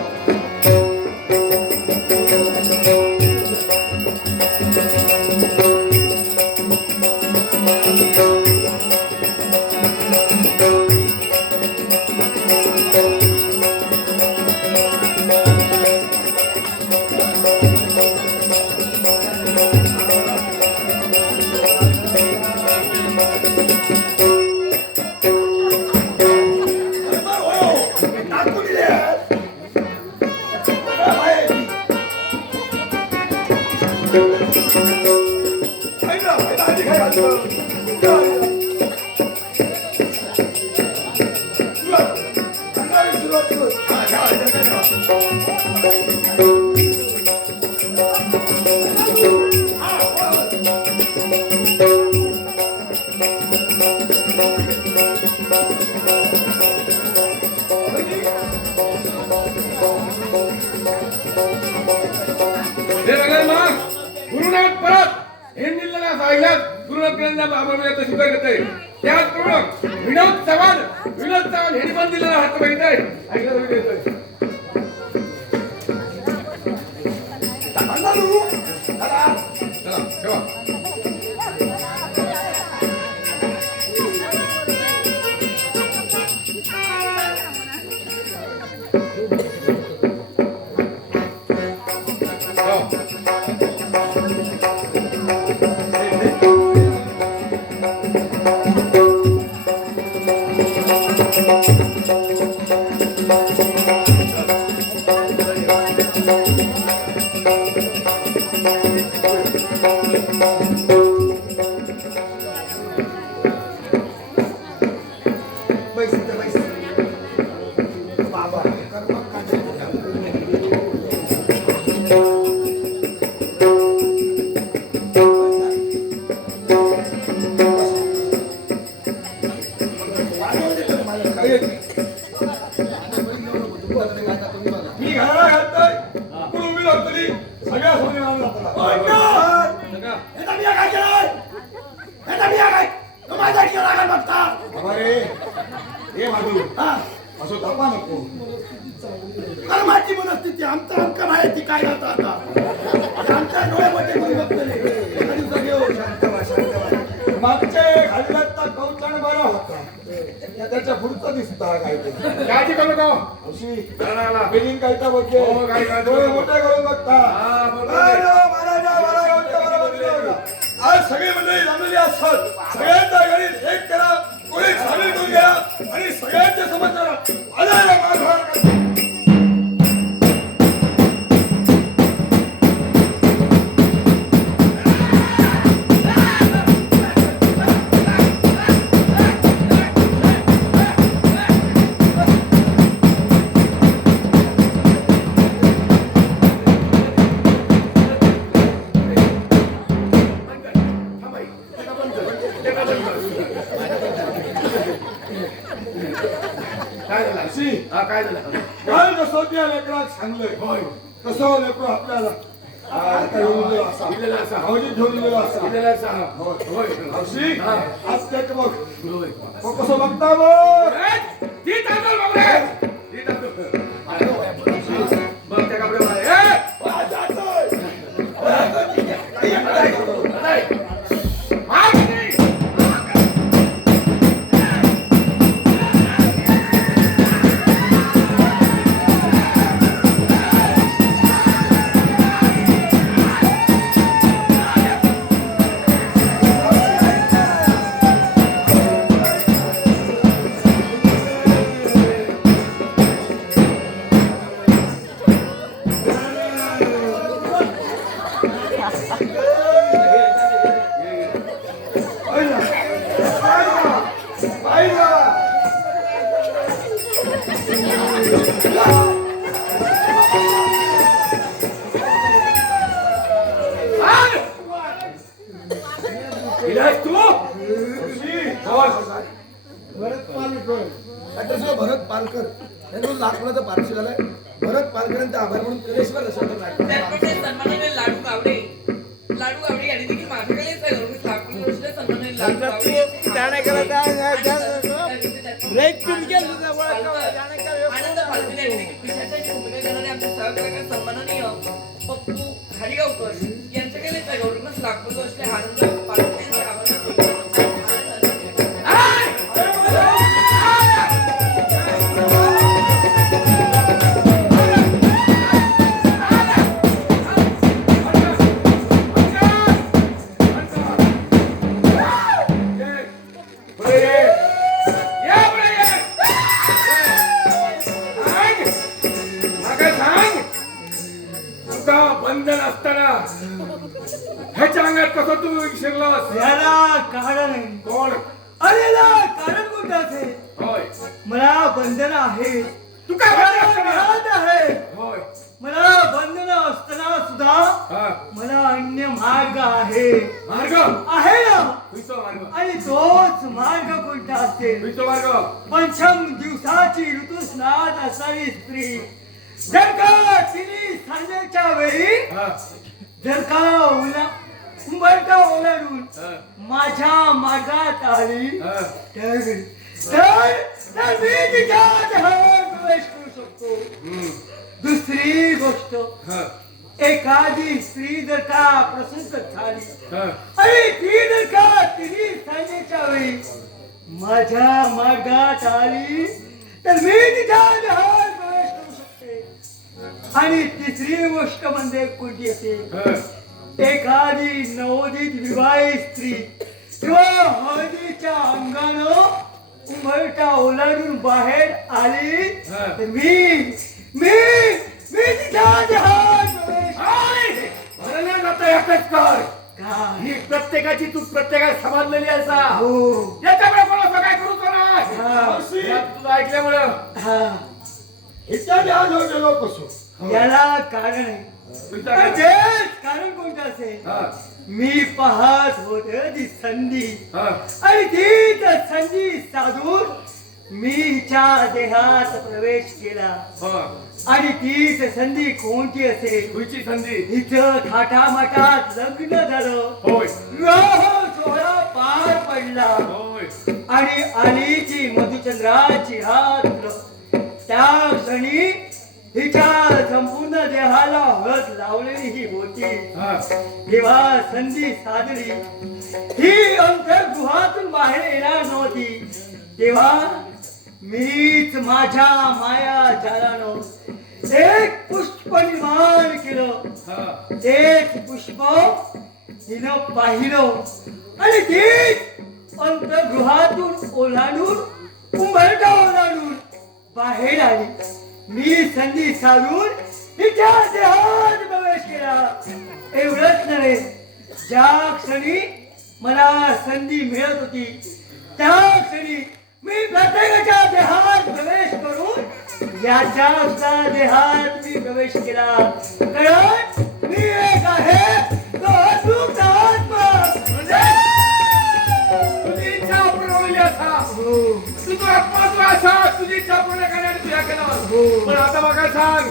हे बघा मग गुरुनाथ परत हे जिल्ह्याला सांगितलं गुरुनाथ बाबा स्वीकार करते त्याचप्रमाणे विनोद चव्हाण हे पण दिलेला हात बघितलाय ऐकलं तुम्ही देतोय चला ठेवा मी घराला घालतोय पण उभी लागतली सगळ्या सोने मारून असं तपा नको कर्माची मनस्थिती आमचा अंक नाही ती काय जातं आता आमच्या डोळ्यामध्ये कोणी बघतले मागच्या हल्ल्याचा कौचण बरा होता त्याच्या पुढचं दिसता काय ते काय करू नका अशी बिलिंग कायता बघते हो, काय डोळे मोठे करून बघता आज सगळे मंडळी जमलेली असतात सगळ्यांच्या घरी एक करा कोणी सामील करून घ्या आणि सगळ्यांच्या समाजाला काय झालं काल कसं त्या लेकराक सांगलंय होय कसं लेकरू आपल्याला आज त्याच बघ कसं बघता बघ त्या कपडे भरत पालकर यांनी लाखोचं पारशी झालाय. भरत पालकरांचा आभार म्हणून कलेश्वर सन्मानाने लाडू गावडे यांनी देखील माझ्याकडेच आहे. लाखो वर्ष सन्मानाने लाडू गावडे आनंद पालकर यांनी देखील विशेष भूमिका करणारे आमचे सहकार्य सन्माननीय पप्पू हरिगावकर यांच्याकडेच आहे. गौरव लाखो वर्ष आनंद पालकर यांचे आभार बंधन असताना ह्याच्या अंगात कसं तू शिरलास याला कारण आहे. कोण अरे याला कारण कोणतं असेल? होय मला बंधन आहे, तू काय मला म्हणते असताना? व्याध आहे. होय मला बंधन असताना सुद्धा हा मला अन्य मार्ग आहे मार्ग आहे ना. तुझा मार्ग आणि तोच मार्ग कोणता असेल? तुझा मार्ग पंचम दिवसाची ऋतुस्नात असणारी स्त्री जर का तिने सांजेच्या वेळी हा जर का उंबरठा ओलांडून हा माझ्या मार्गात आली हा तर तर तर मी तिच्या देहात प्रवेश करू शकतो. हम्म दुसरी गोष्ट, हा एखादी स्त्री जर का प्रसन्न झाली हा आणि ती जर का तिने सांजेच्या वेळी माझ्या मार्गात आली तर मी तिच्या देहात प्रवेश करू शकते. आणि तिसरी गोष्ट म्हणजे कोणती असेल? हा एखादी नवोदित विवाहित स्त्री किंवा हळदीच्या अंगानं उमरटा ओलांडून बाहेर आली हा. तर मी तिच्या देहात प्रवेश म्हणून जाता एकच कर काय? ही प्रत्येकाची तू प्रत्येकाला समजलेली असा हो. याच्यामुळे कोणाला काय करू नाही हा. तुझं ऐकल्यामुळं हा. इत्या ध्यान गेलो कसो याला कारण आहे. तुझं काय? तेच कारण कोणतं असेल? हा मी पाहत होत ती संधी हा आणि तीच संधी साधून मी हिच्या देहात प्रवेश केला. हा आणि तीच संधी कोणती असेल? तुझी संधी इथं थाटामाटात लग्न झालं, होय विवाह सोहळा पार पडला होय आणि आलीची मधुचंद्राची रात्र. त्या क्षणी हिच्या संपूर्ण देहाला हळद लावलेली ही होती. हा तेव्हा संधी साधली, ही अंतर्गृहातून बाहेर येणार नव्हती. तेव्हा मीच माझ्या माया जालानं एक पुष्प निर्माण केलं. हा तेच पुष्प हिनं पाहिलं आणि तीच अंतर्गृहातून ओलांडून उंबरठा ओलांडून बाहेर आली. मी संधी साधून तिच्या देहात प्रवेश केला. एवढंच नव्हे, ज्या क्षणी मला संधी मिळत होती त्या क्षणी मी प्रत्येकाच्या देहात प्रवेश करून याच्या सुद्धा देहात मी प्रवेश केला. कारण मी एक आहे तो अद्भुत आत्मा. तुझी इच्छा पूर्ण असा हो. तुझं आत्मा तू असा तुझी इच्छा पूर्ण करण्याने तुझ्या केलं. पण आता बघा सांग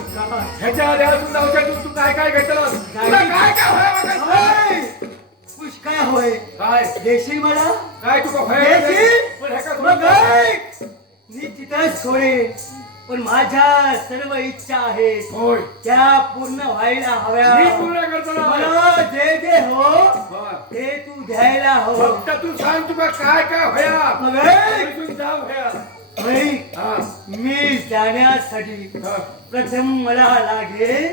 ह्याच्या देहातून जाऊच्या तू काय काय घेतलं तुला काय काय होय बघा सांग. होय. पुष्कळ होय. काय देशील मला? काय तू होय देशील? पण ह्याका मग थोडं ऐक. मी तिथंच सोडेन, पण माझ्या सर्व इच्छा आहेत होय त्या पूर्ण व्हायला हव्या. मी पूर्ण करतो ना. मला जे जे हो हा. ते तू द्यायला हवं. फक्त तू सांग तुला काय काय होया मग ऐक. इथून जाऊ होया ऐक. हा मी जाण्यासाठी हा प्रथम मला लागेल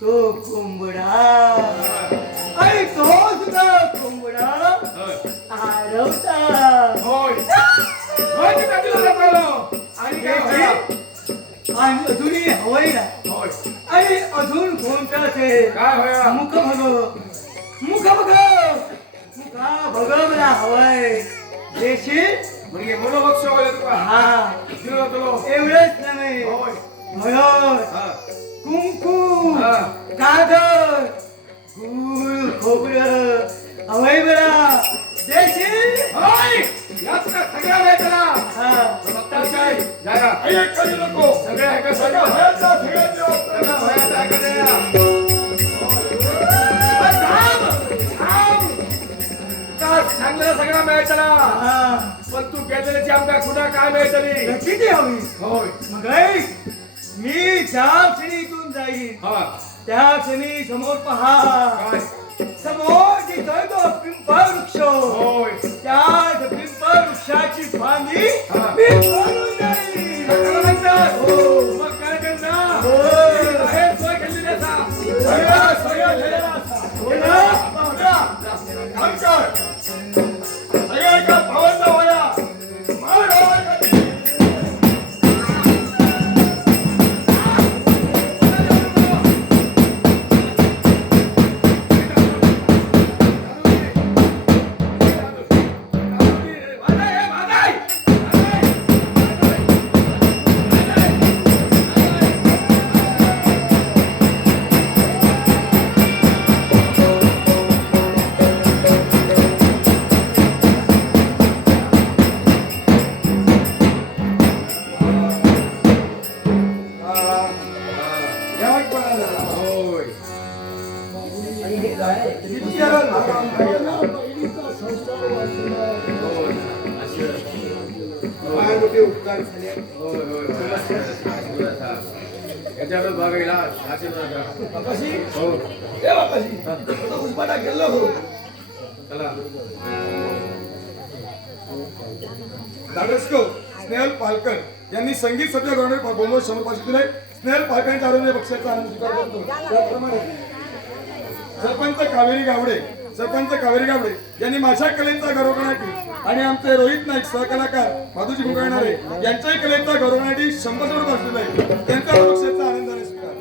तो कोंबडा आणि तो सुद्धा कोंबडा आरवता. होय होय ते काय तुला दाखवलं आणि काय होया आणि अजूनही हवंय ना. होय आणि अजून कोणतं असेल? काय होया मुख भग मुखा भग मला हवंय. देशील? म्हणजे मनोभक्ष होय तुला हा. दिलं तुला एवढंच नव्हे, होय हळद, हा कुंकू, हा. कागद, गुळ, खोबरं हवंय मला. देशील? होय यात का सगळ्या वेळेला हा. फक्त काय जागा ऐक करू नको सगळे आहे का सगळं सगळं व्हायचा सगळं देव सगळं होया आहे का नाही? थांब, थांब. का चांगलं सगळं मिळतला हा. पण तू केलेल्याची आमका खुदा काय मिळतली किती हवी? होय मग ऐक. मी ज्या क्षणी इथून जाईल हा त्या क्षणी समोर पहा. काय समोर दिसतोय तो पिंपळ वृक्ष. होय त्या पिंपळ वृक्षाची फांदी हा. मी तोडून जाईल. सगळं म्हणतात. हो. मग काय करणार हो. बाहेर सोय केलेली असा. सगळं सगळं झालेलं असा. हो ना? बाबड्या, काम कर. सगळं एका भावाचा होया. मार हवा कधी. फार मोठे उपकार झाले. याच्यावरच बघायला आशीर्वाद द्या. बापाशी हो ए बापाशी तो उजबाटा गेलो हो चला. धाडसको स्नेहल पालकर यांनी संगीत सत्य गव्हर्नमेंट बोंबो 100 दिले. स्नेहल पालकांच्या आरोग्य पक्षाचा आनंद स्वीकार करतो. त्याप्रमाणे सरपंच कावेरी गावडे यांनी माझ्या कलेचा गौरव करण्यासाठी आणि आमचे रोहित नाईक सहकलाकार माधुजी मुंगळणारे यांच्याही कलेचा गौरव करण्यासाठी 100 रुपये दिले. त्यांच्या पक्षाचा आनंदाने स्वीकार.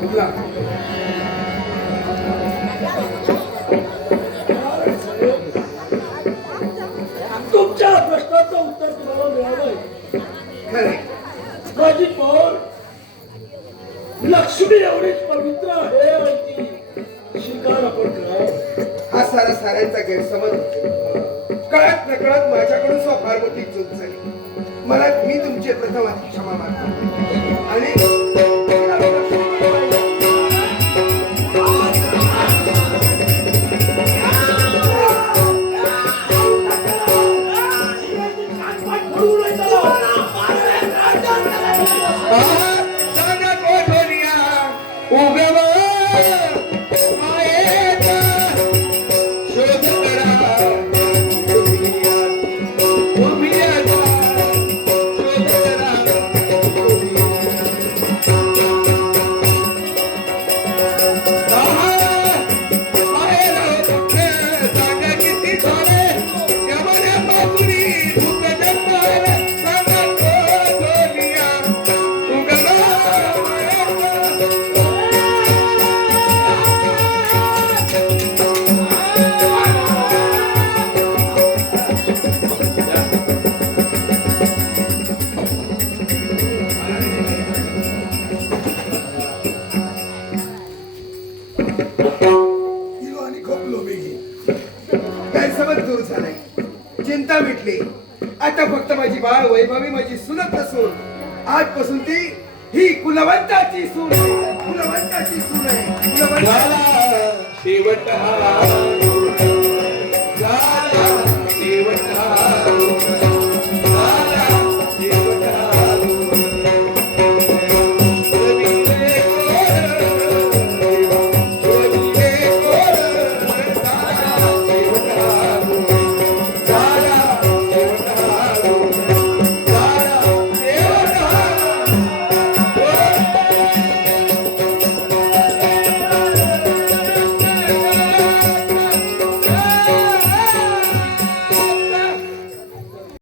कुठला? तुमच्या प्रश्नाचं उत्तर तुम्हाला मिळालंय. खरे माझी पौर लक्ष्मी एवढीच पवित्र आहे आणि ती स्वीकार आपण करा. हा साऱ्यांचा गैरसमज होता. कळत नकळत माझ्याकडून फार मोठी चूक झाली. मी तुमचे प्रथम क्षमा मागतो आणि चिंता मिटली. आता फक्त माझी बाळ वैभवी माझी सुनत नसून आजपासून ती ही कुलवंताची सून आहे. कुलवंताची सून आहे. कुलवंत शेवट